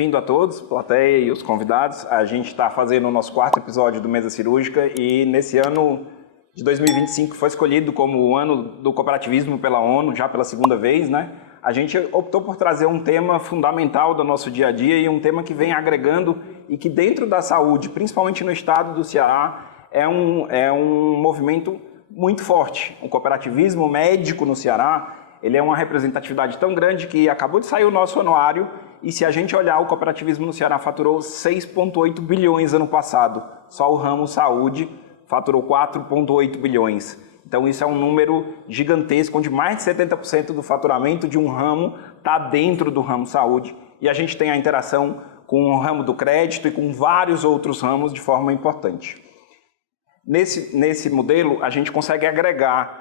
bem-vindo a todos, plateia e os convidados. A gente está fazendo o nosso 4º episódio do Mesa Cirúrgica e nesse ano de 2025 foi escolhido como o ano do cooperativismo pela ONU, já pela 2ª vez, né? A gente optou por trazer um tema fundamental do nosso dia a dia e um tema que vem agregando e que dentro da saúde, principalmente no estado do Ceará, é um movimento muito forte. O cooperativismo médico no Ceará, ele é uma representatividade tão grande que acabou de sair o nosso anuário e se a gente olhar, o cooperativismo no Ceará faturou 6,8 bilhões ano passado. Só o ramo saúde faturou 4,8 bilhões. Então isso é um número gigantesco, onde mais de 70% do faturamento de um ramo está dentro do ramo saúde. E a gente tem a interação com o ramo do crédito e com vários outros ramos de forma importante. Nesse modelo, a gente consegue agregar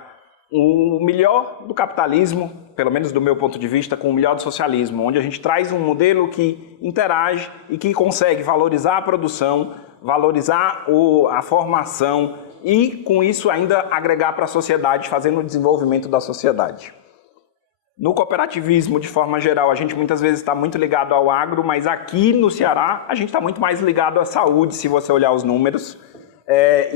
o melhor do capitalismo, pelo menos do meu ponto de vista, com o melhor do socialismo, onde a gente traz um modelo que interage e que consegue valorizar a produção, valorizar a formação e, com isso, ainda agregar para a sociedade, fazendo o desenvolvimento da sociedade. No cooperativismo, de forma geral, a gente muitas vezes está muito ligado ao agro, mas aqui no Ceará, a gente está muito mais ligado à saúde, se você olhar os números.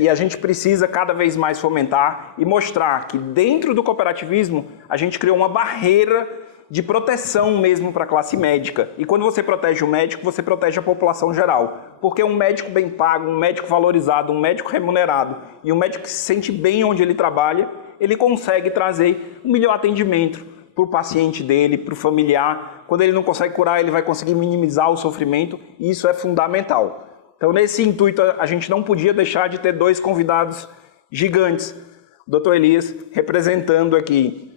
E a gente precisa cada vez mais fomentar e mostrar que dentro do cooperativismo a gente criou uma barreira de proteção mesmo para a classe médica. E quando você protege o médico, você protege a população geral. Porque um médico bem pago, um médico valorizado, um médico remunerado e um médico que se sente bem onde ele trabalha, ele consegue trazer um melhor atendimento para o paciente dele, para o familiar. Quando ele não consegue curar, ele vai conseguir minimizar o sofrimento e isso é fundamental. Então, nesse intuito, a gente não podia deixar de ter 2 convidados gigantes. O Dr. Elias, representando aqui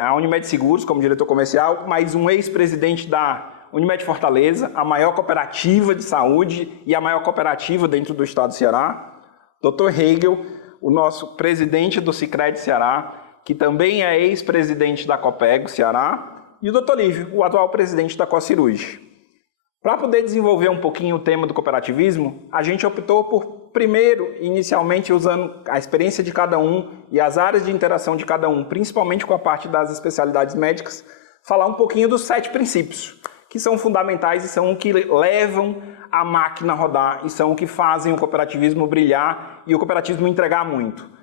a Unimed Seguros como diretor comercial, mas um ex-presidente da Unimed Fortaleza, a maior cooperativa de saúde e a maior cooperativa dentro do estado do Ceará. Dr. Hegel, o nosso presidente do Sicredi Ceará, que também é ex-presidente da Copego Ceará. E o Dr. Lívio, o atual presidente da Cocirurge. Para poder desenvolver um pouquinho o tema do cooperativismo, a gente optou por, primeiro, inicialmente usando a experiência de cada um e as áreas de interação de cada um, principalmente com a parte das especialidades médicas, falar um pouquinho dos 7 princípios, que são fundamentais e são o que levam a máquina a rodar e são o que fazem o cooperativismo brilhar e o cooperativismo entregar muito.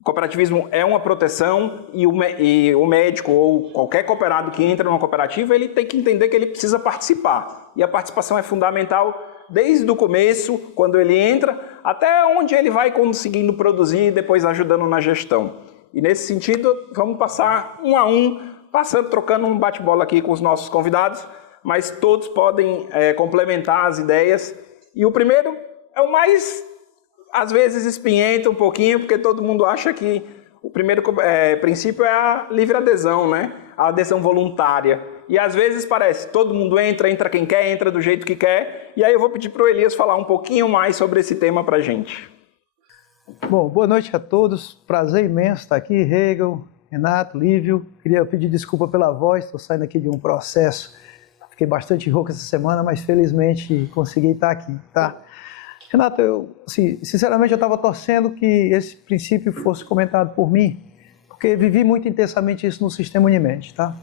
O cooperativismo é uma proteção e o médico ou qualquer cooperado que entra numa cooperativa, ele tem que entender que ele precisa participar. E a participação é fundamental desde o começo, quando ele entra, até onde ele vai conseguindo produzir e depois ajudando na gestão. E nesse sentido, vamos passar um a um, trocando um bate-bola aqui com os nossos convidados, mas todos podem complementar as ideias. E o primeiro é o mais, às vezes, espinhenta um pouquinho, porque todo mundo acha que o primeiro princípio é a livre adesão, né? A adesão voluntária. E às vezes parece, todo mundo entra quem quer, entra do jeito que quer. E aí eu vou pedir para o Elias falar um pouquinho mais sobre esse tema para a gente. Bom, boa noite a todos. Prazer imenso estar aqui, Hegel, Renato, Lívio. Queria pedir desculpa pela voz, estou saindo aqui de um processo. Fiquei bastante rouco essa semana, mas felizmente consegui estar aqui, tá? Renato, sinceramente eu estava torcendo que esse princípio fosse comentado por mim, porque vivi muito intensamente isso no sistema Unimed, tá?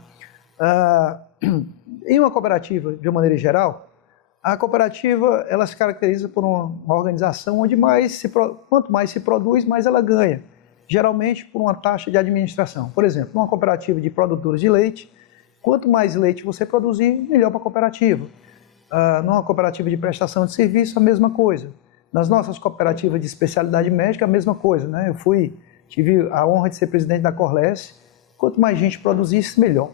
Em uma cooperativa, de uma maneira geral, a cooperativa ela se caracteriza por uma organização onde quanto mais se produz, mais ela ganha, geralmente por uma taxa de administração. Por exemplo, numa cooperativa de produtores de leite, quanto mais leite você produzir, melhor para a cooperativa. Numa cooperativa de prestação de serviço, a mesma coisa. Nas nossas cooperativas de especialidade médica, a mesma coisa, né? Tive a honra de ser presidente da Corlesse. Quanto mais gente produzisse, melhor.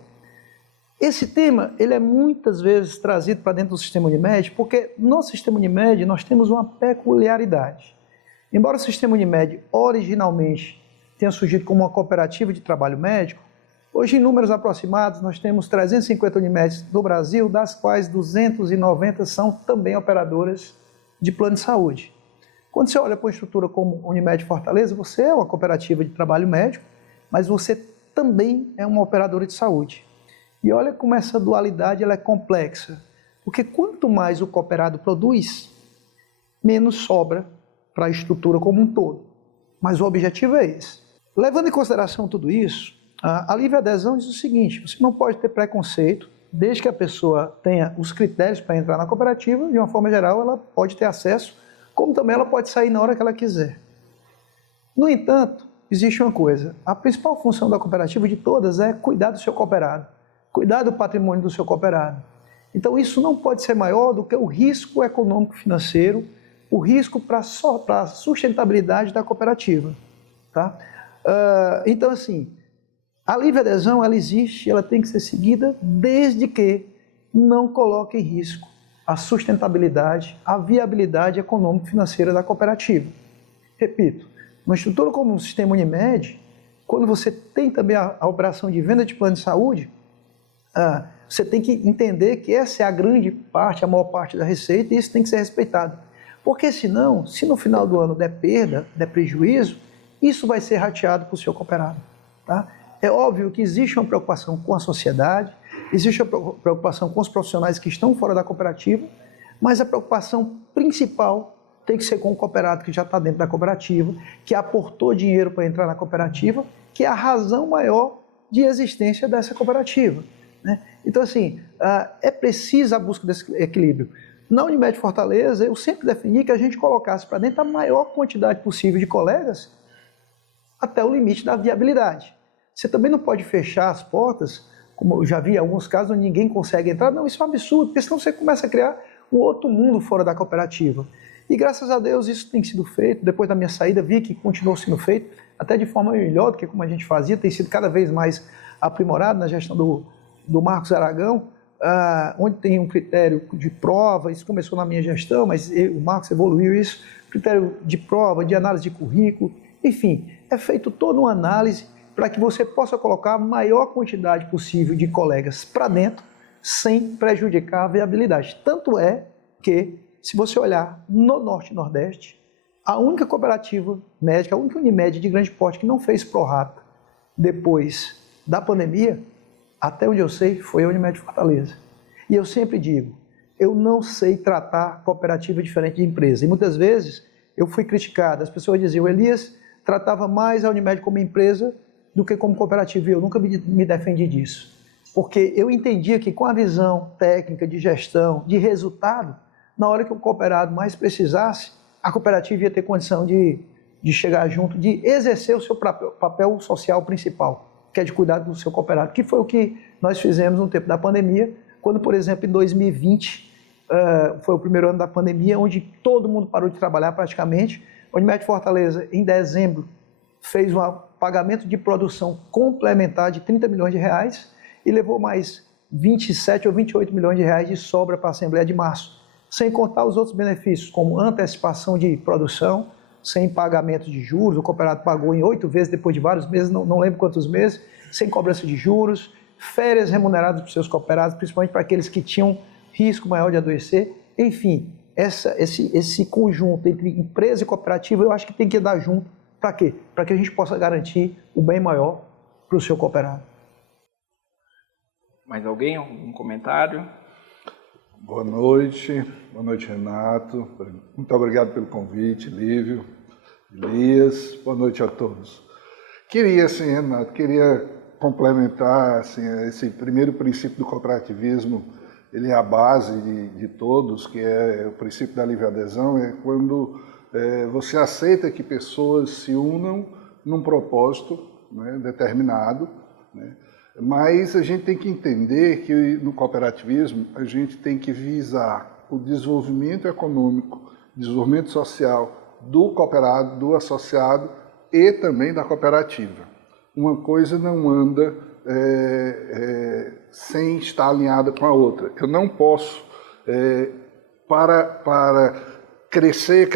Esse tema, ele é muitas vezes trazido para dentro do sistema Unimed, porque no sistema Unimed nós temos uma peculiaridade. Embora o sistema Unimed originalmente tenha surgido como uma cooperativa de trabalho médico, hoje, em números aproximados, nós temos 350 Unimeds no Brasil, das quais 290 são também operadoras de plano de saúde. Quando você olha para uma estrutura como Unimed Fortaleza, você é uma cooperativa de trabalho médico, mas você também é uma operadora de saúde. E olha como essa dualidade ela é complexa, porque quanto mais o cooperado produz, menos sobra para a estrutura como um todo. Mas o objetivo é esse. Levando em consideração tudo isso, a livre adesão diz o seguinte: você não pode ter preconceito desde que a pessoa tenha os critérios para entrar na cooperativa, de uma forma geral, ela pode ter acesso, como também ela pode sair na hora que ela quiser. No entanto, existe uma coisa, a principal função da cooperativa de todas é cuidar do seu cooperado, cuidar do patrimônio do seu cooperado. Então isso não pode ser maior do que o risco econômico financeiro, o risco para a sustentabilidade da cooperativa. Tá? Então assim, a livre adesão ela existe, ela tem que ser seguida desde que não coloque em risco a sustentabilidade, a viabilidade econômico-financeira da cooperativa. Repito, numa estrutura como o sistema Unimed, quando você tem também a operação de venda de plano de saúde, você tem que entender que essa é a grande parte, a maior parte da receita, e isso tem que ser respeitado. Porque senão, se no final do ano der perda, der prejuízo, isso vai ser rateado para o seu cooperado. Tá? É óbvio que existe uma preocupação com a sociedade, existe uma preocupação com os profissionais que estão fora da cooperativa, mas a preocupação principal tem que ser com o cooperado que já está dentro da cooperativa, que aportou dinheiro para entrar na cooperativa, que é a razão maior de existência dessa cooperativa. Né? Então, assim, é preciso a busca desse equilíbrio. Na Unimed Fortaleza, eu sempre defini que a gente colocasse para dentro a maior quantidade possível de colegas até o limite da viabilidade. Você também não pode fechar as portas, como eu já vi em alguns casos onde ninguém consegue entrar. Não, isso é um absurdo, porque senão você começa a criar um outro mundo fora da cooperativa. E graças a Deus isso tem sido feito. Depois da minha saída vi que continuou sendo feito, até de forma melhor do que como a gente fazia, tem sido cada vez mais aprimorado na gestão do Marcos Aragão, onde tem um critério de prova. Isso começou na minha gestão, mas o Marcos evoluiu isso, critério de prova, de análise de currículo, enfim, é feito toda uma análise para que você possa colocar a maior quantidade possível de colegas para dentro, sem prejudicar a viabilidade. Tanto é que, se você olhar no Norte e Nordeste, a única cooperativa médica, a única Unimed de grande porte que não fez prorata depois da pandemia, até onde eu sei, foi a Unimed Fortaleza. E eu sempre digo, eu não sei tratar cooperativa diferente de empresa. E muitas vezes eu fui criticado, as pessoas diziam, Elias tratava mais a Unimed como empresa do que como cooperativa, e eu nunca me defendi disso. Porque eu entendia que com a visão técnica de gestão, de resultado, na hora que o cooperado mais precisasse, a cooperativa ia ter condição de chegar junto, de exercer o seu papel social principal, que é de cuidar do seu cooperado, que foi o que nós fizemos no tempo da pandemia, quando, por exemplo, em 2020, foi o primeiro ano da pandemia, onde todo mundo parou de trabalhar praticamente. A Unimed Fortaleza, em dezembro, fez um pagamento de produção complementar de 30 milhões de reais e levou mais 27 ou 28 milhões de reais de sobra para a Assembleia de março, sem contar os outros benefícios, como antecipação de produção, sem pagamento de juros, o cooperado pagou em 8 vezes depois de vários meses, não lembro quantos meses, sem cobrança de juros, férias remuneradas para os seus cooperados, principalmente para aqueles que tinham risco maior de adoecer. Enfim, esse conjunto entre empresa e cooperativa, eu acho que tem que dar junto. Para quê? Para que a gente possa garantir o bem maior para o seu cooperado. Mais alguém? Algum comentário? Boa noite Renato, muito obrigado pelo convite, Lívio, Elias, boa noite a todos. Queria, assim, Renato, complementar, assim, esse primeiro princípio do cooperativismo, ele é a base de todos, que é o princípio da livre adesão, é quando você aceita que pessoas se unam num propósito, né, determinado, né? Mas a gente tem que entender que no cooperativismo a gente tem que visar o desenvolvimento econômico, desenvolvimento social do cooperado, do associado e também da cooperativa. Uma coisa não anda sem estar alinhada com a outra. Eu não posso, para crescer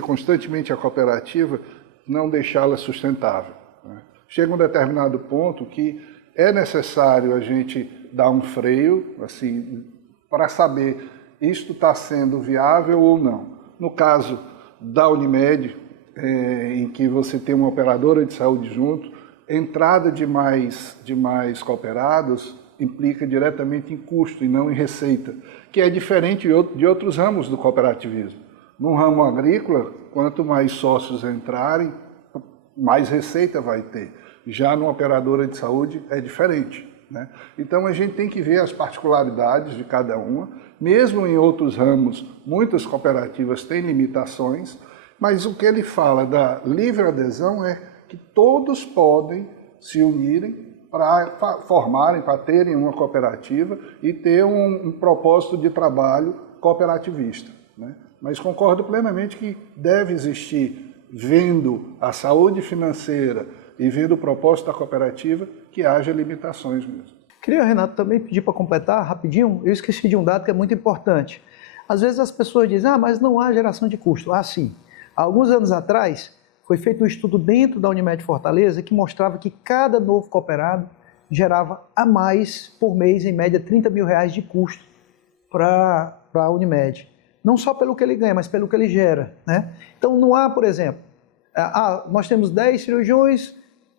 constantemente a cooperativa, não deixá-la sustentável, né? Chega um determinado ponto que é necessário a gente dar um freio, assim, para saber isto está sendo viável ou não. No caso da Unimed, em que você tem uma operadora de saúde junto, entrada de mais cooperados implica diretamente em custo e não em receita, que é diferente de outros ramos do cooperativismo. No ramo agrícola, quanto mais sócios entrarem, mais receita vai ter. Já numa operadora de saúde é diferente, né? Então a gente tem que ver as particularidades de cada uma. Mesmo em outros ramos, muitas cooperativas têm limitações, mas o que ele fala da livre adesão é que todos podem se unirem para formarem, para terem uma cooperativa e ter um propósito de trabalho cooperativista, né? Mas concordo plenamente que deve existir, vendo a saúde financeira e vendo o propósito da cooperativa, que haja limitações mesmo. Queria, Renato, também pedir para completar rapidinho, eu esqueci de um dado que é muito importante. Às vezes as pessoas dizem, mas não há geração de custo. Sim. Há alguns anos atrás, foi feito um estudo dentro da Unimed Fortaleza que mostrava que cada novo cooperado gerava a mais por mês, em média, R$30 mil de custo para a Unimed. Não só pelo que ele ganha, mas pelo que ele gera, né? Então não há, por exemplo, nós temos 10 cirurgiões,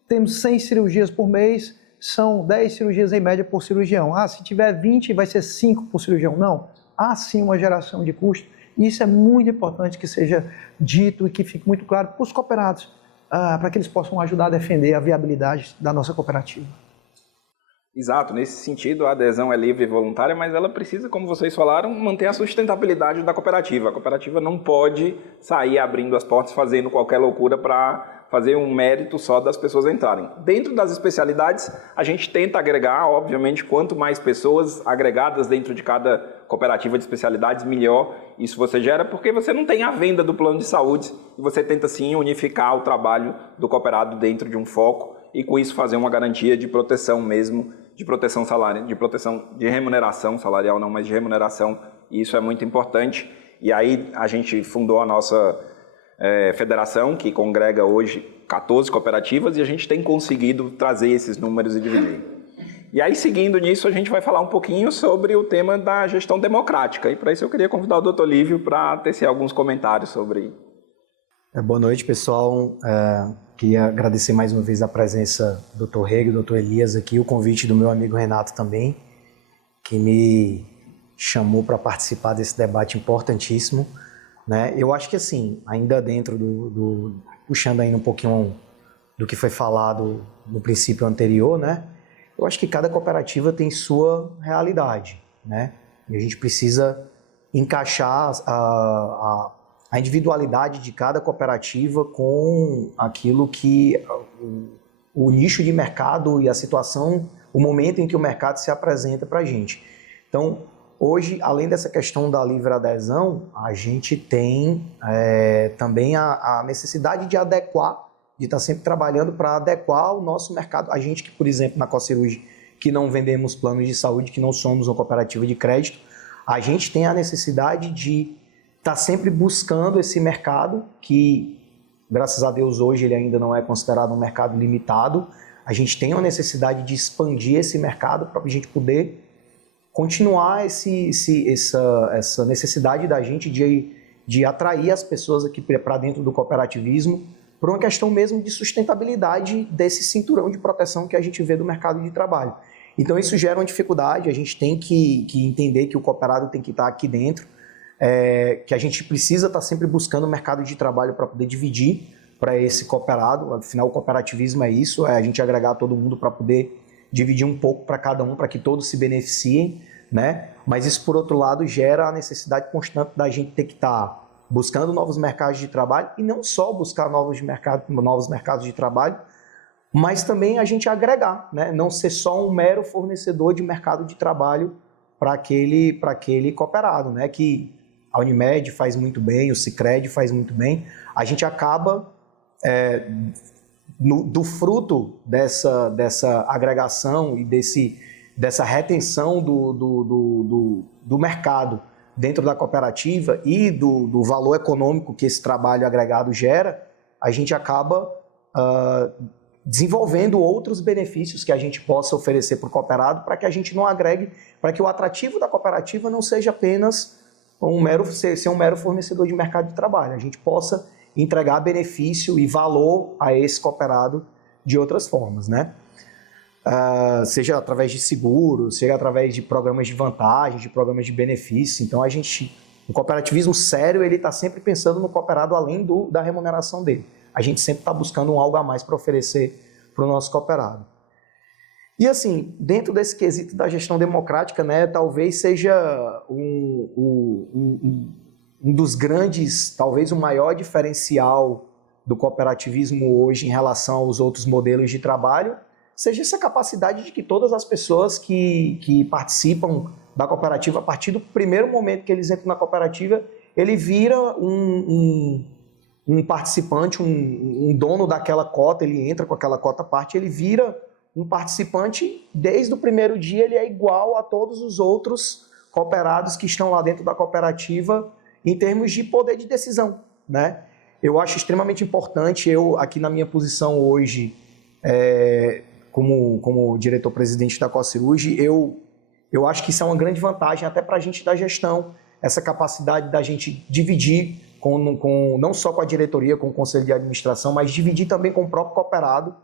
temos 100 cirurgias por mês, são 10 cirurgias em média por cirurgião. Se tiver 20, vai ser 5 por cirurgião. Não, há sim uma geração de custo, e isso é muito importante que seja dito e que fique muito claro para os cooperados, para que eles possam ajudar a defender a viabilidade da nossa cooperativa. Exato, nesse sentido a adesão é livre e voluntária, mas ela precisa, como vocês falaram, manter a sustentabilidade da cooperativa. A cooperativa não pode sair abrindo as portas, fazendo qualquer loucura para fazer um mérito só das pessoas entrarem. Dentro das especialidades, a gente tenta agregar, obviamente, quanto mais pessoas agregadas dentro de cada cooperativa de especialidades, melhor isso você gera, porque você não tem a venda do plano de saúde e você tenta, sim, unificar o trabalho do cooperado dentro de um foco e, com isso, fazer uma garantia de proteção mesmo, de proteção salarial, de remuneração salarial, não, mas de remuneração, e isso é muito importante. E aí a gente fundou a nossa federação, que congrega hoje 14 cooperativas, e a gente tem conseguido trazer esses números e dividir. E aí, seguindo nisso, a gente vai falar um pouquinho sobre o tema da gestão democrática. E para isso eu queria convidar o Dr. Lívio para tecer alguns comentários sobre. Boa noite, pessoal. Queria agradecer mais uma vez a presença do Dr. Rego, do Dr. Elias aqui, o convite do meu amigo Renato também, que me chamou para participar desse debate importantíssimo, né? Eu acho que, assim, ainda dentro puxando ainda um pouquinho do que foi falado no princípio anterior, né? Eu acho que cada cooperativa tem sua realidade, né? E a gente precisa encaixar a individualidade de cada cooperativa com aquilo que o nicho de mercado e a situação, o momento em que o mercado se apresenta para a gente. Então, hoje, além dessa questão da livre adesão, a gente tem também a necessidade de adequar, de estar sempre trabalhando para adequar o nosso mercado. A gente que, por exemplo, na Cocirurgia, que não vendemos planos de saúde, que não somos uma cooperativa de crédito, a gente tem a necessidade de estar sempre buscando esse mercado, que, graças a Deus, hoje ele ainda não é considerado um mercado limitado. A gente tem a necessidade de expandir esse mercado para a gente poder continuar essa necessidade da gente de atrair as pessoas aqui para dentro do cooperativismo, por uma questão mesmo de sustentabilidade desse cinturão de proteção que a gente vê do mercado de trabalho. Então isso gera uma dificuldade, a gente tem que entender que o cooperado tem que estar aqui dentro, que a gente precisa estar sempre buscando o mercado de trabalho para poder dividir para esse cooperado. Afinal, o cooperativismo é isso, é a gente agregar todo mundo para poder dividir um pouco para cada um, para que todos se beneficiem, né? Mas isso, por outro lado, gera a necessidade constante da gente ter que estar buscando novos mercados de trabalho, e não só buscar novos mercados de trabalho, mas também a gente agregar, né? Não ser só um mero fornecedor de mercado de trabalho para aquele cooperado, né? Que a Unimed faz muito bem, o Sicredi faz muito bem. A gente acaba, do fruto dessa agregação e dessa retenção do mercado dentro da cooperativa e do valor econômico que esse trabalho agregado gera, a gente acaba desenvolvendo outros benefícios que a gente possa oferecer para o cooperado, para que a gente não agregue, para que o atrativo da cooperativa não seja apenas ser um mero fornecedor de mercado de trabalho, a gente possa entregar benefício e valor a esse cooperado de outras formas, né? Seja através de seguros, seja através de programas de vantagem, de programas de benefício. Então o cooperativismo sério, ele está sempre pensando no cooperado além da remuneração dele. A gente sempre está buscando um algo a mais para oferecer para o nosso cooperado. E assim, dentro desse quesito da gestão democrática, né, talvez seja um dos grandes, talvez o maior diferencial do cooperativismo hoje em relação aos outros modelos de trabalho, seja essa capacidade de que todas as pessoas que participam da cooperativa, a partir do primeiro momento que eles entram na cooperativa, ele vira um participante, um dono daquela cota, ele entra com aquela cota parte, ele vira um participante, desde o primeiro dia ele é igual a todos os outros cooperados que estão lá dentro da cooperativa em termos de poder de decisão, né? Eu acho extremamente importante, eu aqui na minha posição hoje, como diretor-presidente da Coacirurge, eu acho que isso é uma grande vantagem até para a gente da gestão, essa capacidade da gente dividir não só com a diretoria, com o conselho de administração, mas dividir também com o próprio cooperado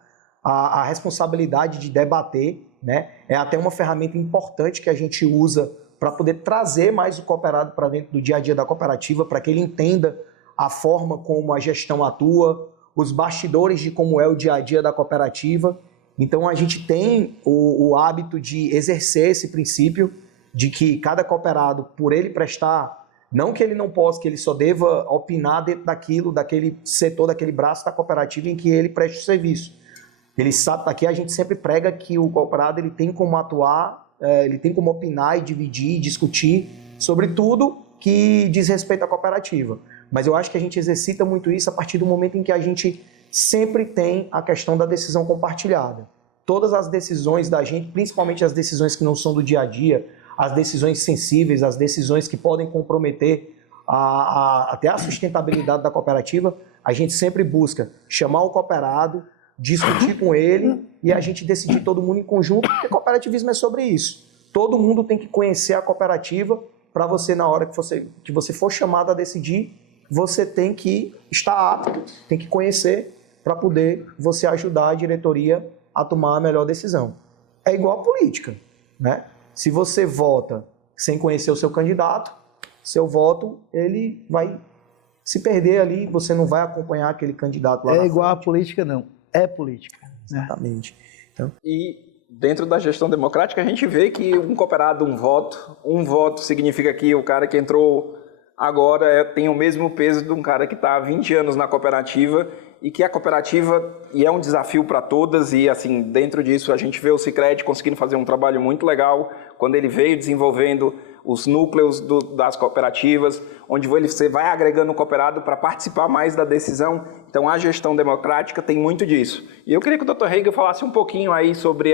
a responsabilidade de debater, né? É até uma ferramenta importante que a gente usa para poder trazer mais o cooperado para dentro do dia a dia da cooperativa, para que ele entenda a forma como a gestão atua, os bastidores de como é o dia a dia da cooperativa. Então a gente tem o hábito de exercer esse princípio de que cada cooperado, por ele prestar, não que ele não possa, que ele só deva opinar dentro daquele setor, daquele braço da cooperativa em que ele presta o serviço. Ele sabe, aqui a gente sempre prega que o cooperado ele tem como atuar, ele tem como opinar e dividir, discutir sobre tudo que diz respeito à cooperativa. Mas eu acho que a gente exercita muito isso a partir do momento em que a gente sempre tem a questão da decisão compartilhada. Todas as decisões da gente, principalmente as decisões que não são do dia a dia, as decisões sensíveis, as decisões que podem comprometer até a sustentabilidade da cooperativa, a gente sempre busca chamar o cooperado, discutir com ele e a gente decidir todo mundo em conjunto, porque cooperativismo é sobre isso. Todo mundo tem que conhecer a cooperativa para você, na hora que você for chamado a decidir, você tem que estar apto, tem que conhecer para poder você ajudar a diretoria a tomar a melhor decisão. É igual a política, né? Se você vota sem conhecer o seu candidato, seu voto ele vai se perder ali, você não vai acompanhar aquele candidato lá na frente. É igual a política, não. É política. Exatamente. Então, E dentro da gestão democrática a gente vê que um cooperado, um voto significa que o cara que entrou agora tem o mesmo peso de um cara que está há 20 anos na cooperativa e que a cooperativa, e é um desafio para todas, e assim, dentro disso a gente vê o Sicredi conseguindo fazer um trabalho muito legal, quando ele veio desenvolvendo os núcleos das cooperativas, onde você vai agregando o cooperado para participar mais da decisão. Então a gestão democrática tem muito disso. E eu queria que o Dr. Hegel falasse um pouquinho aí sobre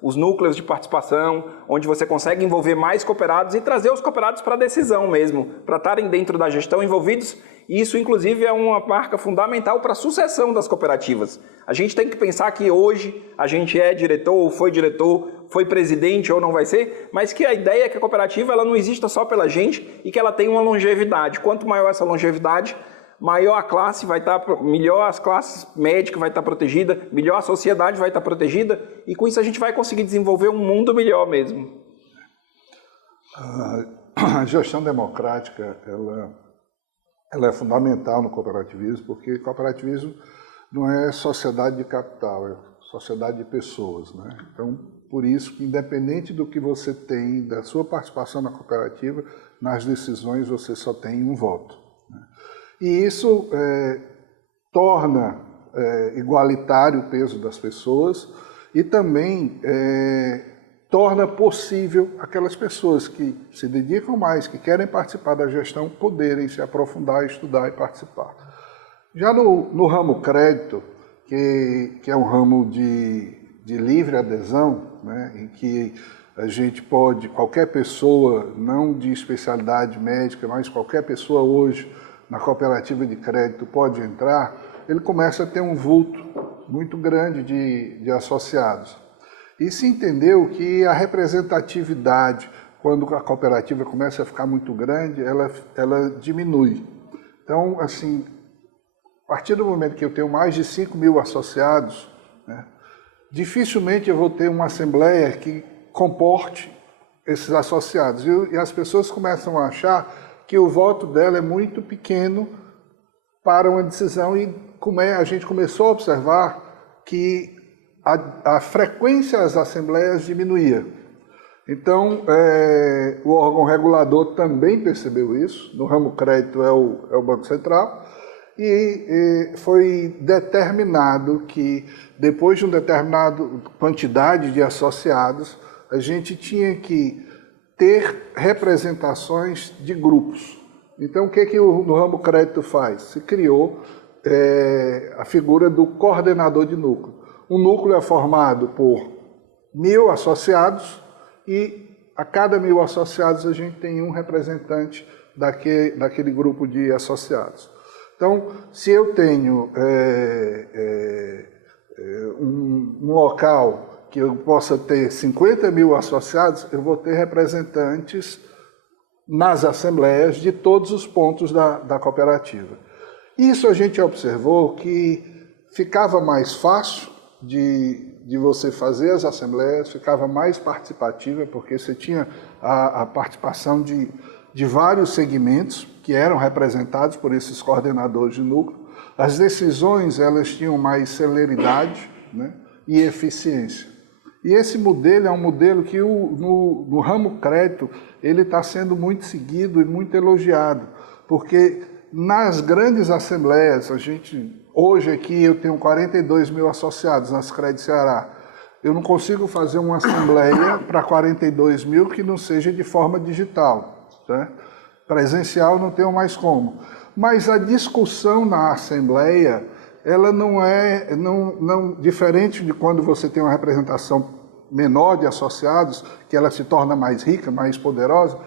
os núcleos de participação, onde você consegue envolver mais cooperados e trazer os cooperados para a decisão mesmo, para estarem dentro da gestão envolvidos. E isso, inclusive, é uma marca fundamental para a sucessão das cooperativas. A gente tem que pensar que hoje a gente é diretor, foi presidente ou não vai ser, mas que a ideia é que a cooperativa ela não exista só pela gente e que ela tem uma longevidade. Quanto maior essa longevidade, maior a classe vai estar, melhor as classes médicas vai estar protegida, melhor a sociedade vai estar protegida e com isso a gente vai conseguir desenvolver um mundo melhor mesmo. A gestão democrática, ela é fundamental no cooperativismo, porque cooperativismo não é sociedade de capital, é sociedade de pessoas, né? Então, por isso que independente do que você tem, da sua participação na cooperativa, nas decisões você só tem um voto, né? E isso torna igualitário o peso das pessoas e também torna possível aquelas pessoas que se dedicam mais, que querem participar da gestão, poderem se aprofundar, estudar e participar. Já no ramo crédito, que é um ramo de livre adesão, né, em que a gente pode, qualquer pessoa, não de especialidade médica, mas qualquer pessoa hoje na cooperativa de crédito pode entrar, ele começa a ter um vulto muito grande de associados. E se entendeu que a representatividade, quando a cooperativa começa a ficar muito grande, ela diminui. Então, assim, a partir do momento que eu tenho mais de 5 mil associados, né, dificilmente eu vou ter uma assembleia que comporte esses associados. E as pessoas começam a achar que o voto dela é muito pequeno para uma decisão e a gente começou a observar que a frequência das assembleias diminuía. Então, o órgão regulador também percebeu isso, no ramo crédito é o Banco Central, e foi determinado que, depois de uma determinada quantidade de associados, a gente tinha que ter representações de grupos. Então, o que no ramo crédito faz? Se criou a figura do coordenador de núcleo. O núcleo é formado por 1.000 associados e a cada 1.000 associados a gente tem um representante daquele grupo de associados. Então, se eu tenho um local que eu possa ter 50.000 associados, eu vou ter representantes nas assembleias de todos os pontos da cooperativa. Isso a gente observou que ficava mais fácil de você fazer as assembleias, ficava mais participativa, porque você tinha a participação de vários segmentos que eram representados por esses coordenadores de núcleo. As decisões elas tinham mais celeridade, né, e eficiência. E esse modelo é um modelo que no ramo crédito ele está sendo muito seguido e muito elogiado, porque nas grandes assembleias, hoje aqui eu tenho 42.000 associados nas Crédito Ceará, eu não consigo fazer uma assembleia para 42.000 que não seja de forma digital, né? Presencial não tenho mais como. Mas a discussão na assembleia, ela não é diferente de quando você tem uma representação menor de associados, que ela se torna mais rica, mais poderosa,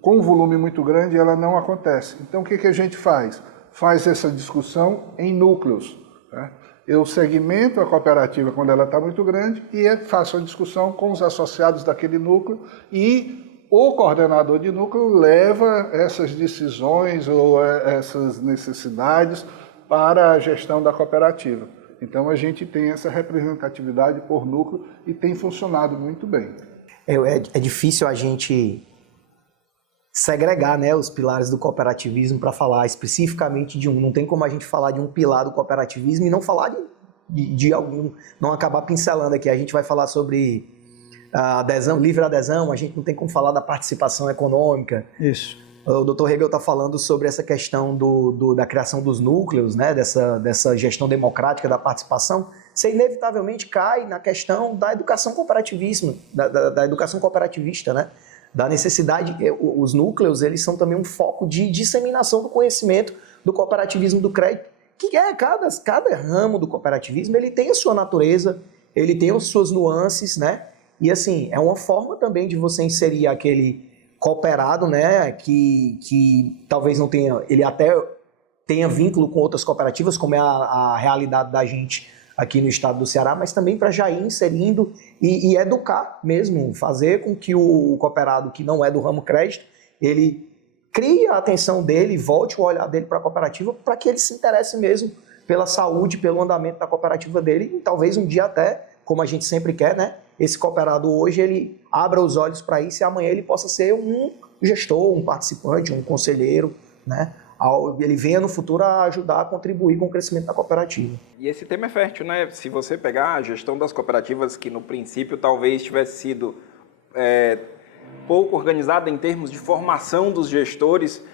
com um volume muito grande ela não acontece. Então o que a gente faz? Faz essa discussão em núcleos, né? Eu segmento a cooperativa quando ela está muito grande e faço a discussão com os associados daquele núcleo e o coordenador de núcleo leva essas decisões ou essas necessidades para a gestão da cooperativa. Então a gente tem essa representatividade por núcleo e tem funcionado muito bem. É difícil a gente segregar, né, os pilares do cooperativismo para falar especificamente de um. Não tem como a gente falar de um pilar do cooperativismo e não falar de algum, não acabar pincelando aqui. A gente vai falar sobre a adesão, livre adesão, a gente não tem como falar da participação econômica. Isso. O Dr. Hegel está falando sobre essa questão da criação dos núcleos, né, dessa gestão democrática da participação. Você inevitavelmente cai na questão da educação cooperativista, da educação cooperativista, né? Da necessidade, os núcleos, eles são também um foco de disseminação do conhecimento do cooperativismo do crédito, que cada ramo do cooperativismo, ele tem a sua natureza, ele tem as suas nuances, né? E assim, é uma forma também de você inserir aquele cooperado, né, que talvez não tenha, ele até tenha vínculo com outras cooperativas, como é a realidade da gente aqui no estado do Ceará, mas também para já ir inserindo e educar mesmo, fazer com que o cooperado que não é do ramo crédito, ele crie a atenção dele, volte o olhar dele para a cooperativa, para que ele se interesse mesmo pela saúde, pelo andamento da cooperativa dele, e talvez um dia até, como a gente sempre quer, né, esse cooperado hoje, ele abra os olhos para isso e amanhã ele possa ser um gestor, um participante, um conselheiro, né? Ele venha no futuro a ajudar a contribuir com o crescimento da cooperativa. E esse tema é fértil, né? Se você pegar a gestão das cooperativas, que no princípio talvez tivesse sido pouco organizada em termos de formação dos gestores,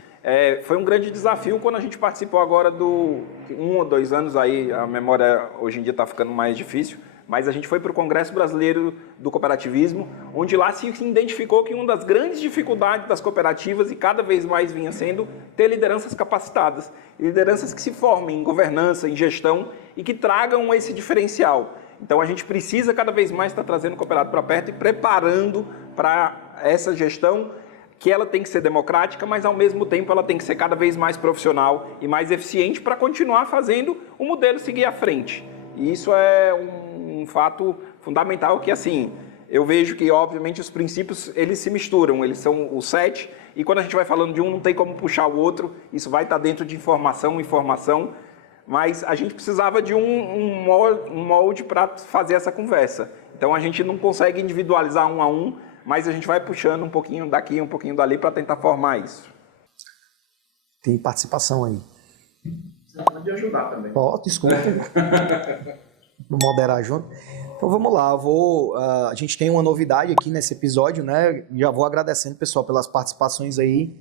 foi um grande desafio quando a gente participou agora 1 ou 2 anos, aí a memória hoje em dia está ficando mais difícil, mas a gente foi para o Congresso Brasileiro do Cooperativismo, onde lá se identificou que uma das grandes dificuldades das cooperativas, e cada vez mais vinha sendo, ter lideranças capacitadas, lideranças que se formem em governança, em gestão e que tragam esse diferencial. Então a gente precisa cada vez mais estar trazendo o cooperado para perto e preparando para essa gestão, que ela tem que ser democrática, mas ao mesmo tempo ela tem que ser cada vez mais profissional e mais eficiente para continuar fazendo o modelo seguir à frente. E isso é um fato fundamental que, assim, eu vejo que, obviamente, os princípios, eles se misturam, eles são os 7, e quando a gente vai falando de um, não tem como puxar o outro, isso vai estar dentro de informação, mas a gente precisava de um molde para fazer essa conversa. Então, a gente não consegue individualizar um a um, mas a gente vai puxando um pouquinho daqui, um pouquinho dali para tentar formar isso. Tem participação aí. Você pode ajudar também. Desculpa. Vou moderar junto. Então vamos lá, a gente tem uma novidade aqui nesse episódio, né? Já vou agradecendo, pessoal, pelas participações aí.